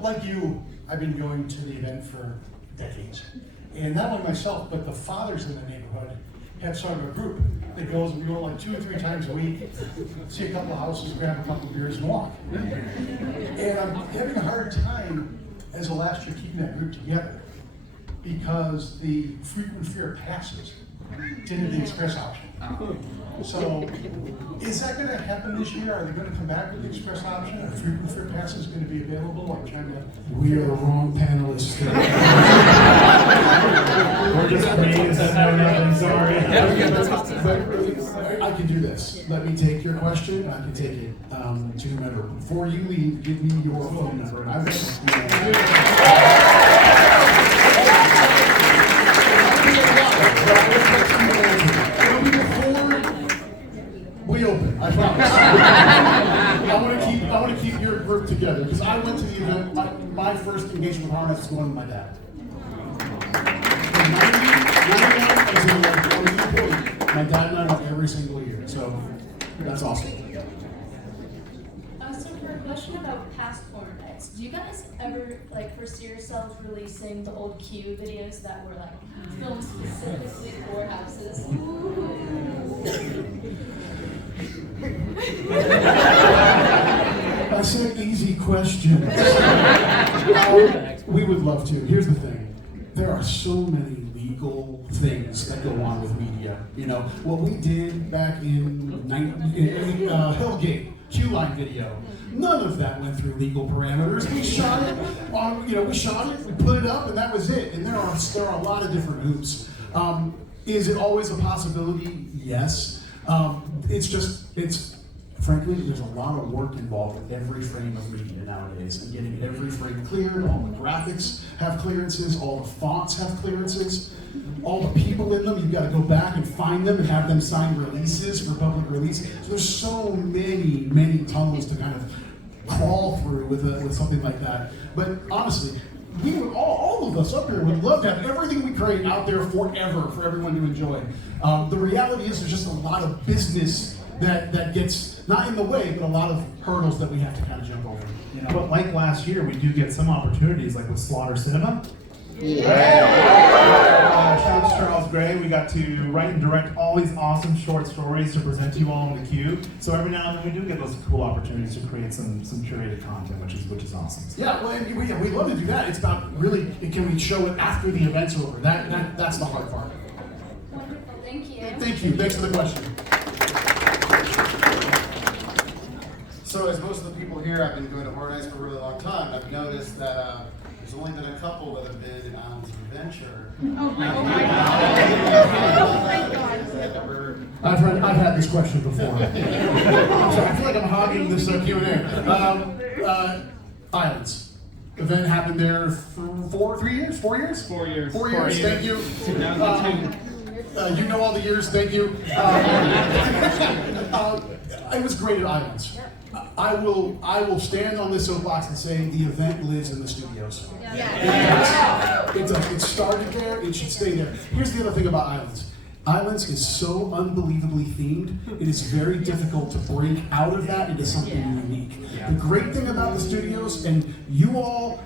Like you, I've been going to the event for decades. And not only myself, but the fathers in the neighborhood have sort of a group that goes, we go like 2 or 3 times a week, see a couple of houses, grab a couple of beers and walk. And I'm having a hard time as a last year keeping that group together because the frequent fear passes didn't the express option. So, is that going to happen this year? Are they going to come back with the express option? Are frequent fear passes going to be available? I'm trying to. We are the wrong panelists. We're just waiting to know nothing, sorry. I can do this. Let me take your question. I can take it to whomever. Before you leave, give me your phone number. And I we open, I promise. I want to keep your group together because I went to the event. My first engagement with Harness was going with my dad. My dad and I went every single year, so that's awesome. So for a question about past horror nights, do you guys ever foresee yourselves releasing the old Q videos that were filmed specifically for houses? I said easy questions. We would love to. Here's the thing. There are so many legal things that go on with media. You know, what we did back in Hellgate, Q-Line video, none of that went through legal parameters. We shot it, we put it up, and that was it. And there are a lot of different hoops. Is it always a possibility? Yes. Frankly, there's a lot of work involved with every frame of media nowadays, and getting every frame cleared. All the graphics have clearances, all the fonts have clearances, all the people in them, you've got to go back and find them and have them sign releases for public release. So there's so many tunnels to kind of crawl through with something like that. But honestly, we would all of us up here would love to have everything we create out there forever for everyone to enjoy. The reality is there's just a lot of business that gets not in the way, but a lot of hurdles that we have to kind of jump over. You know, but like last year, we do get some opportunities, like with Slaughter Cinema. Shout out to Charles Gray. We got to write and direct all these awesome short stories to present to you all in the queue. So every now and then we do get those cool opportunities to create some curated content, which is awesome. Yeah, well, and we love to do that. It's about really, can we show it after the event's over? That's the hard part. Wonderful, thank you. Thank you. Thanks for the question. So as most of the people here, I've been going to Horror Nights for a really long time. I've noticed that there's only been a couple that have been in Islands of Adventure. Oh my God. I've had this question before. So I feel like I'm hogging this Q&A. Islands. Event happened there 4 years? 4 years? 4 years. 4 years, thank you. 2002. You know all the years, thank you. It was great at Islands. I will stand on this soapbox and say the event lives in the studios. It started there, it should stay there. Here's the other thing about Islands. Islands is so unbelievably themed, it is very difficult to break out of that into something unique. The great thing about the studios, and you all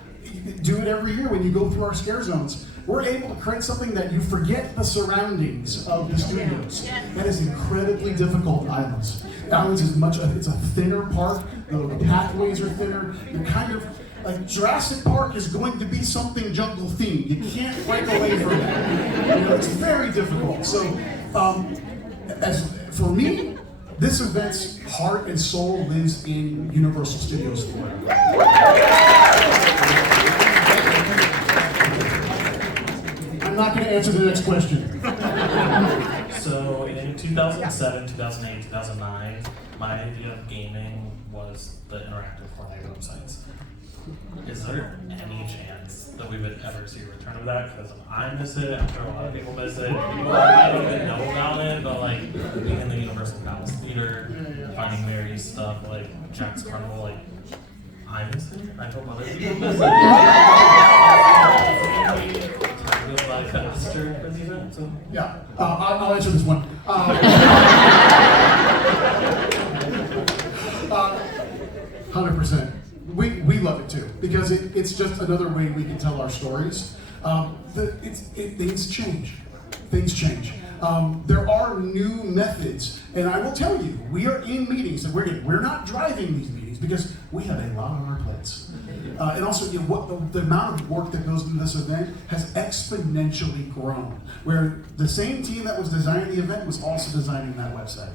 do it every year when you go through our scare zones, we're able to create something that you forget the surroundings of the studios. That is incredibly difficult in Islands. Islands is it's a thinner park, the pathways are thinner, you're kind of, like Jurassic Park is going to be something jungle themed. You can't break away from that. It's very difficult. So, as for me, this event's heart and soul lives in Universal Studios Florida. I'm not going to answer the next question. So in 2007, 2008, 2009, my idea of gaming was the interactive Fortnite websites. is there any chance that we would ever see a return of that? Because I miss it, I'm sure a lot of people miss it. People might not even know about it, but like being in the Universal Palace Theater, finding Mary's stuff, like Jack's Carnival, like I miss it. I hope other people miss it. Time goes by faster for the event, so. Yeah, I'll answer this one. 100%. We love it too because it's just another way we can tell our stories. Things change. Things change. There are new methods, and I will tell you, we are in meetings, and we're not driving these meetings because we have a lot on our plates. And also, the amount of work that goes into this event has exponentially grown. Where the same team that was designing the event was also designing that website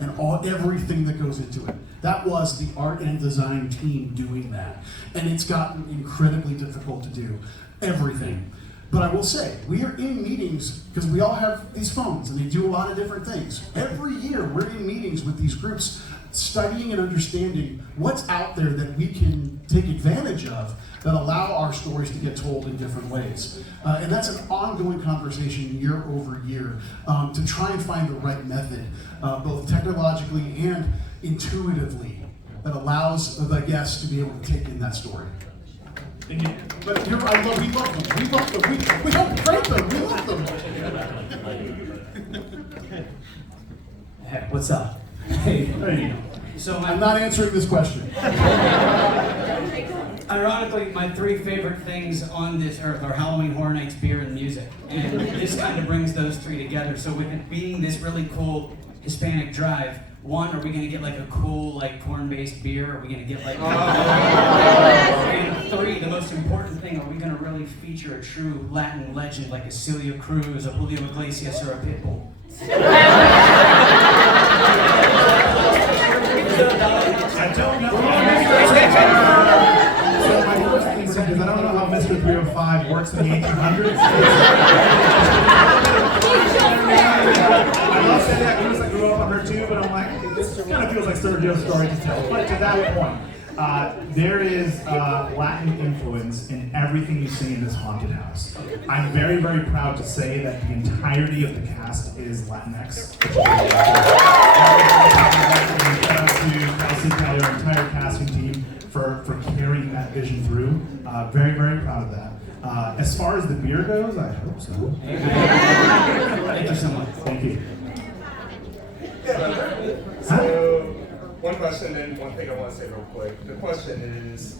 and everything that goes into it. That was the art and design team doing that, and it's gotten incredibly difficult to do everything. But I will say, we are in meetings because we all have these phones and they do a lot of different things. Every year, we're in meetings with these groups, studying and understanding what's out there that we can take advantage of that allow our stories to get told in different ways. And that's an ongoing conversation year over year to try and find the right method, both technologically and intuitively, that allows the guests to be able to take in that story. But we love them. We love them. We help create them. We love them. Hey, what's up? Hey. So I'm not answering this question. Ironically, my three favorite things on this earth are Halloween Horror Nights, beer, and music. And this kind of brings those three together. So with it being this really cool Hispanic drive, one, are we going to get like a cool like corn-based beer? Are we going to get like... And three, the most important thing, are we going to really feature a true Latin legend like a Celia Cruz, a Julio Iglesias, or a Pitbull? I don't know. So my first instinct is I don't know how Mr. 305 works in the 1800s. I love saying that because I grew up on her too, but I'm like, this kind of feels like Sergio's story to tell. But to that point, there is Latin influence in everything you see in this haunted house. I'm very, very proud to say that the entirety of the cast is Latinx. Our entire casting team for carrying that vision through. Very, very proud of that. As far as the beer goes, I hope so. Thank you so much. Thank you. So, one question and one thing I want to say real quick. The question is,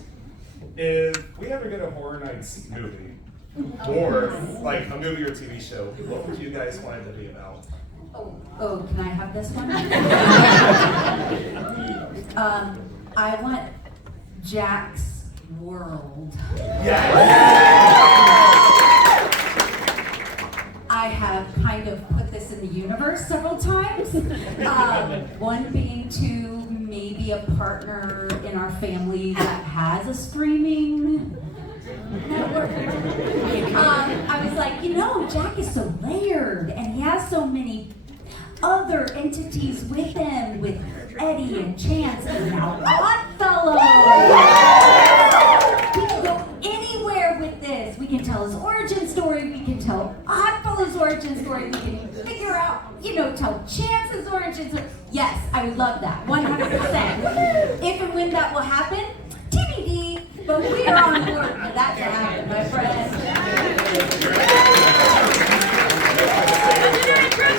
if we ever get a Horror Nights movie, or like a movie or TV show, what would you guys want it to be about? Oh, can I have this one? I want Jack's World. I have kind of put this in the universe several times. One being to maybe a partner in our family that has a streaming network. I was like, Jack is so layered and he has so many other entities with him, with Eddie and Chance and now Oddfellow. We can go anywhere with this. We can tell his origin story. We can tell Oddfellow's origin story. We can figure out, tell Chance's origin story. Yes, I would love that, 100%. If and when that will happen, TBD. But we are on board for that to happen, my friend.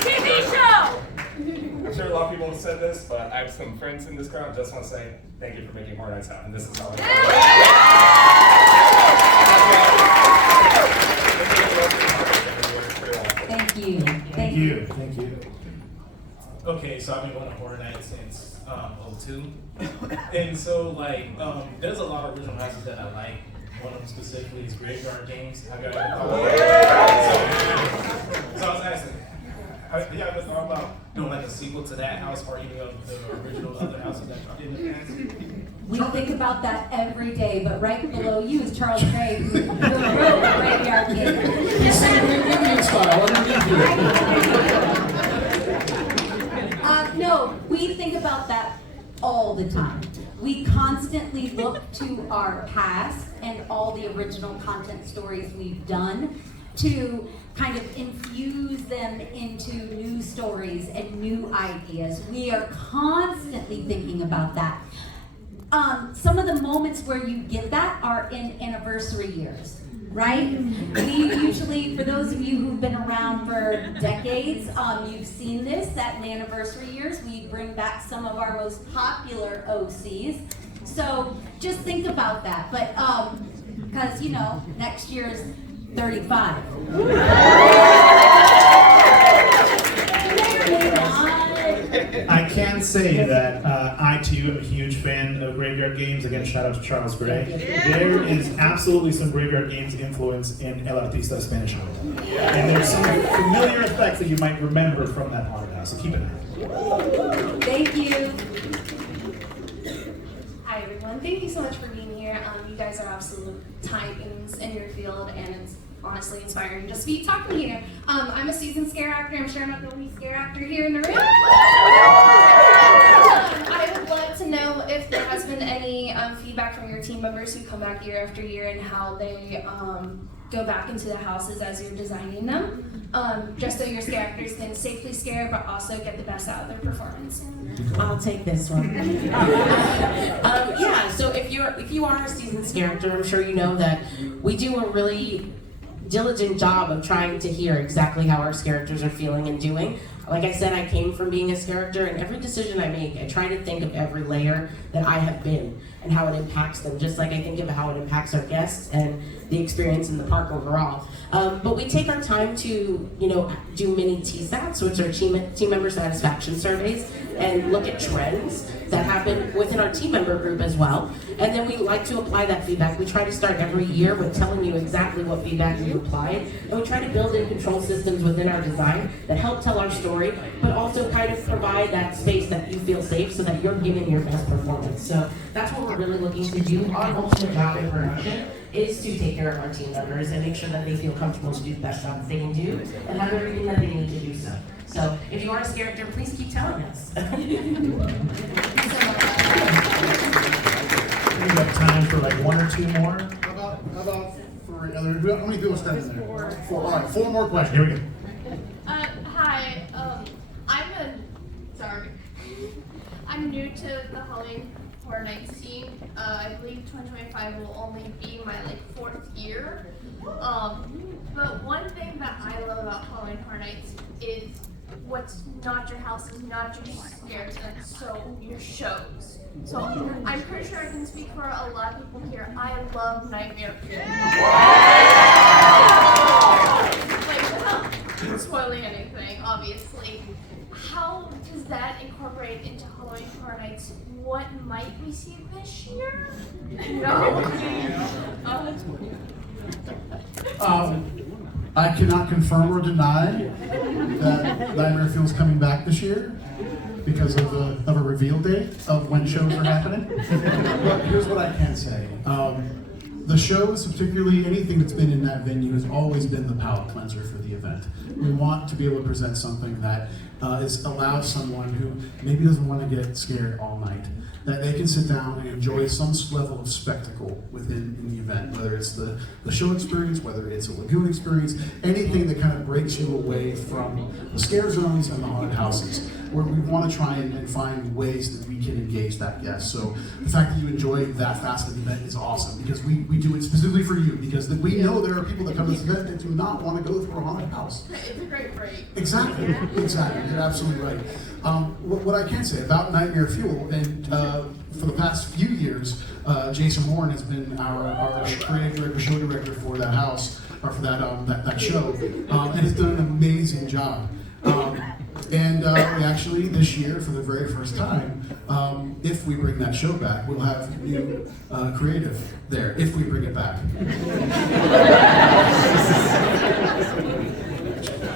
TV show! I'm sure a lot of people have said this, but I have some friends in this crowd. I just want to say thank you for making Horror Nights happen. This is how Thank you. Thank you. Thank you. Okay, so I've been going to Horror Nights since 02. And so there's a lot of original houses that I like. One of them specifically is Graveyard Games. Have y'all ever thought about that? So I was asking, have y'all ever thought about doing like a sequel to that house or any of the original other houses that y'all did in the past? We think about that every day, but right below you is Charles Craig, who wrote Graveyard Games. He's singing Indian style underneath you. No, we think about that all the time. we constantly look to our past and all the original content stories we've done to kind of infuse them into new stories and new ideas. We are constantly thinking about that. Some of the moments where you get that are in anniversary years, right? We usually, for those of you who've been around for decades, you've seen this, that in anniversary years, we bring back some of our most popular OCs. So just think about that. But, because, you know, next year's 35. I can say that I too am a huge fan of Graveyard Games. Again, shout out to Charles Gray. There is absolutely some Graveyard Games influence in El Artista Spanish Haunted. And there's some familiar effects that you might remember from that haunted house, so keep an eye. Thank you. Hi everyone, thank you so much for being here. You guys are absolute titans in your field, and it's honestly inspiring just to be talking here. I'm a seasoned scare actor. I'm sure I'm not the only scare actor here in the room. I would love to know if there has been any feedback from your team members who come back year after year and how they go back into the houses as you're designing them, just so your scare actors can safely scare but also get the best out of their performance. I'll take this one. Yeah, so if you are a seasoned scare actor, I'm sure you know that we do a really diligent job of trying to hear exactly how our characters are feeling and doing. Like I said, I came from being a character, and every decision I make, I try to think of every layer that I have been and how it impacts them, just like I think of how it impacts our guests and the experience in the park overall. But we take our time to, do mini TSATs, which are team member satisfaction surveys, and look at trends that happen within our team member group as well. And then we like to apply that feedback. We try to start every year with telling you exactly what feedback we've applied, and we try to build in control systems within our design that help tell our story, but also kind of provide that space that you feel safe so that you're giving your best performance. So that's what we're really looking to do. Our ultimate job in production is to take care of our team members and make sure that they feel comfortable to do the best job that they can do and have everything that they need to do so. So if you are a character, please keep telling us. We have time for like one or two more. How about for how many people standing there? Four. All right, 4 more questions. Here we go. Hi, I'm new to the Halloween Horror Nights team. I believe 2025 will only be my 4th year. But one thing that I love about Halloween Horror Nights is what's not your house is not your scares, and so your shows. So I'm pretty sure I can speak for a lot of people here. I love Nightmare Fuel. Without spoiling anything, obviously. How does that incorporate into Halloween Horror Nights? What might we see this year? No. I cannot confirm or deny that Nightmare Fuel's coming back this year because of a reveal date of when shows are happening. But here's what I can say. The shows, particularly anything that's been in that venue, has always been the palate cleanser for the event. We want to be able to present something that allows someone who maybe doesn't want to get scared all night, that they can sit down and enjoy some level of spectacle within the event, whether it's the show experience, whether it's a lagoon experience, anything that kind of breaks you away from the scare zones and the haunted houses, where we want to try and find ways that we can engage that guest. So the fact that you enjoy that facet of the event is awesome, because we do it specifically for you, because we know there are people that come to this event that do not want to go through a haunted house. It's a great break. Exactly. You're absolutely right. What I can say about Nightmare Fuel, and for the past few years, Jason Horn has been our creative director, show director for that house, or for that show, and has done an amazing job. And we actually, this year, for the very first time, if we bring that show back, we'll have new creative there, if we bring it back.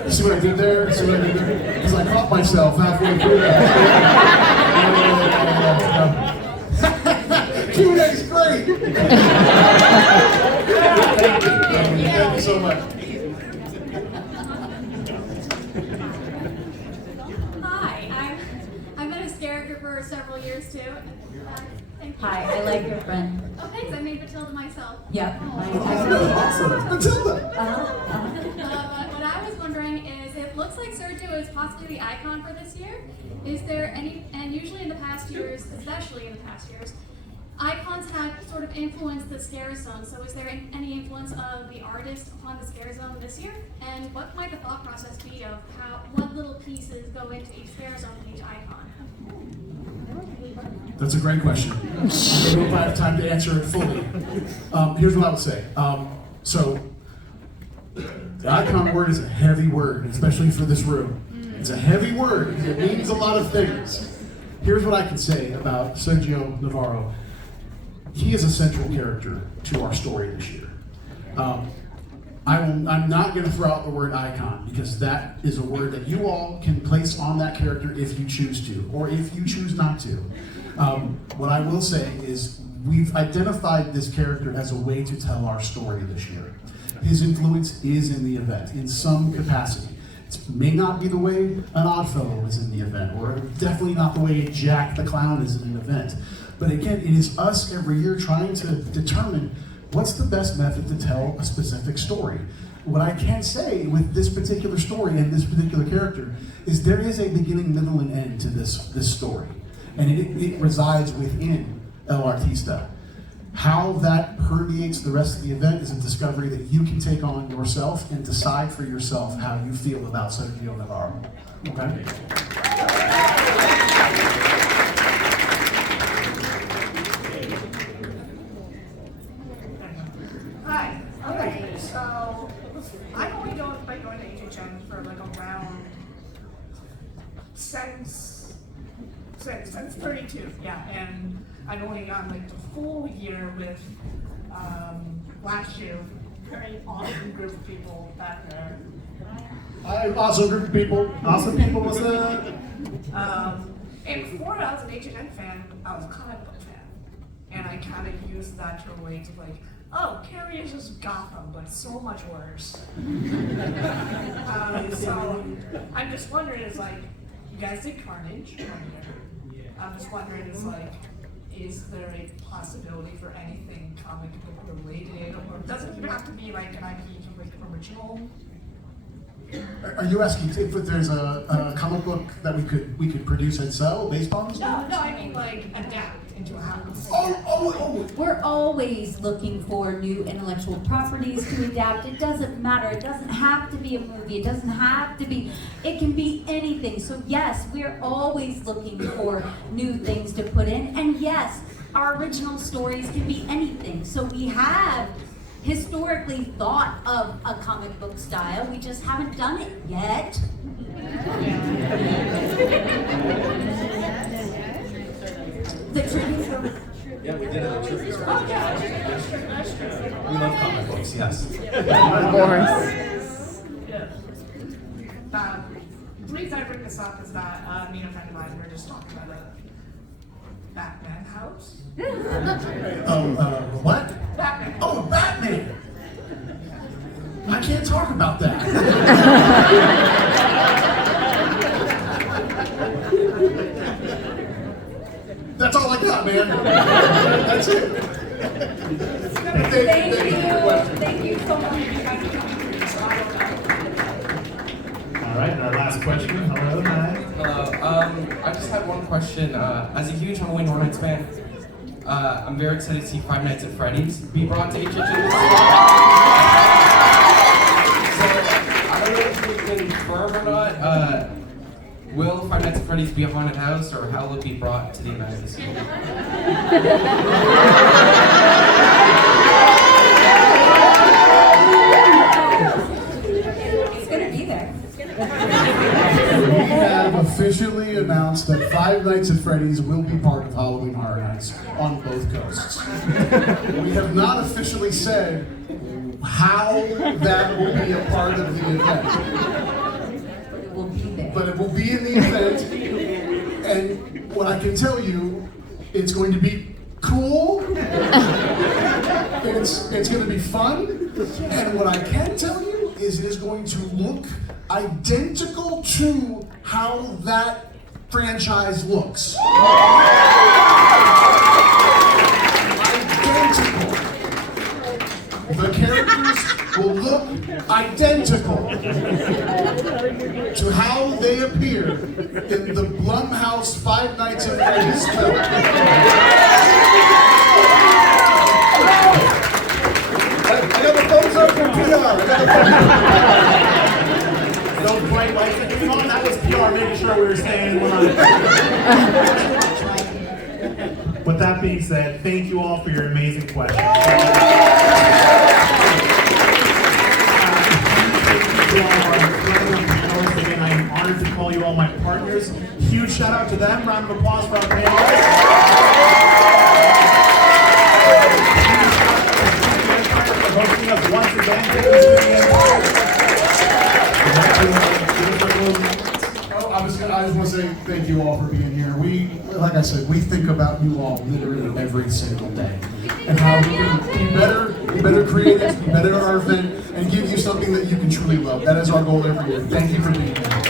See what I did there? Because I caught myself halfway through that. Q&A's great! Thank you so much. Hi, I've been a character for several years too. Thank you. Hi, I like your friend. Oh, thanks. I made Matilda myself. Yep. Awesome. Matilda. What I was wondering is, it looks like Sergio is possibly the icon for this year. Is there any, and usually in the past years, especially in the past years, icons have sort of influenced the scare zone. So is there any influence of the artist upon the scare zone this year? And what might the thought process be of what little pieces go into each scare zone and each icon? That's a great question. I don't know if I have time to answer it fully. Here's what I would say. So, the icon word is a heavy word, especially for this room. It's a heavy word. It means a lot of things. Here's what I can say about Sergio Navarro. He is a central character to our story this year. I'm not going to throw out the word icon, because that is a word that you all can place on that character if you choose to, or if you choose not to. What I will say is we've identified this character as a way to tell our story this year. His influence is in the event in some capacity. It may not be the way an Oddfellow is in the event, or definitely not the way Jack the Clown is in an event. But again, it is us every year trying to determine what's the best method to tell a specific story. What I can say with this particular story and this particular character is there is a beginning, middle, and end to this story. And it resides within El Artista. How that permeates the rest of the event is a discovery that you can take on yourself and decide for yourself how you feel about Sergio Navarro. Okay? Hi. Okay, so I've only been going to HHN for like around since 32, yeah, and I've only gotten like the full year with last year, very awesome group of people back there. Hi, awesome group of people. Awesome people, what's up? And before I was an HHN fan, I was a comic book fan, and I kind of used that to relate to like, oh, Carrie is just Gotham, but so much worse. So I'm just wondering, is like, you guys did Carnage. I'm just wondering, is like, is there a possibility for anything comic book related, or does it even have to be like an IP from like original? Are you asking if there's a comic book that we could produce and sell based on this? No, I mean like adapt into a house. Oh. We're always looking for new intellectual properties to adapt. It doesn't matter. It doesn't have to be a movie. It doesn't have to be, it can be anything. So yes, we're always looking for new things to put in. And yes, our original stories can be anything. So we have historically thought of a comic book style. We just haven't done it yet. The tribute. Yeah, we did it at Trivia. We love comic books, yes. Of the reason I bring this up is that me and a friend of mine were just talking about a Batman house. What? Batman. Oh, Batman! I can't talk about that. That's all I got, man. That's it. Thank you so much. All right, and our last question. Hello, hi. Hello. I just had one question. As a huge Halloween Horror Nights fan, I'm very excited to see Five Nights at Freddy's be brought to HHN this year. So, I don't know if we can confirm or not. Will Five Nights at Freddy's be a haunted house, or how will it be brought to the event this year? It's gonna be there. We have officially announced that Five Nights at Freddy's will be part of Halloween Horror Nights on both coasts. We have not officially said how that will be a part of the event. But it will be in the event, and what I can tell you, it's going to be cool, it's going to be fun, and what I can tell you is it is going to look identical to how that franchise looks. The characters will look identical to how they appear in the Blumhouse Five Nights at Freddy's film. I got the thumbs up from PR. Those bright lights that came on, that was PR making sure we were staying in line. With that being said, thank you all for your amazing questions. Again, I am honored to call you all my partners. Huge shout out to them. Round of applause for our panelists. For hosting us once again. I just want to say thank you all for being here. Like I said, we think about you all literally every single day, and how we can be better creators, be better at our event, and give you something that you can truly love. That is our goal every year. Thank you for being here.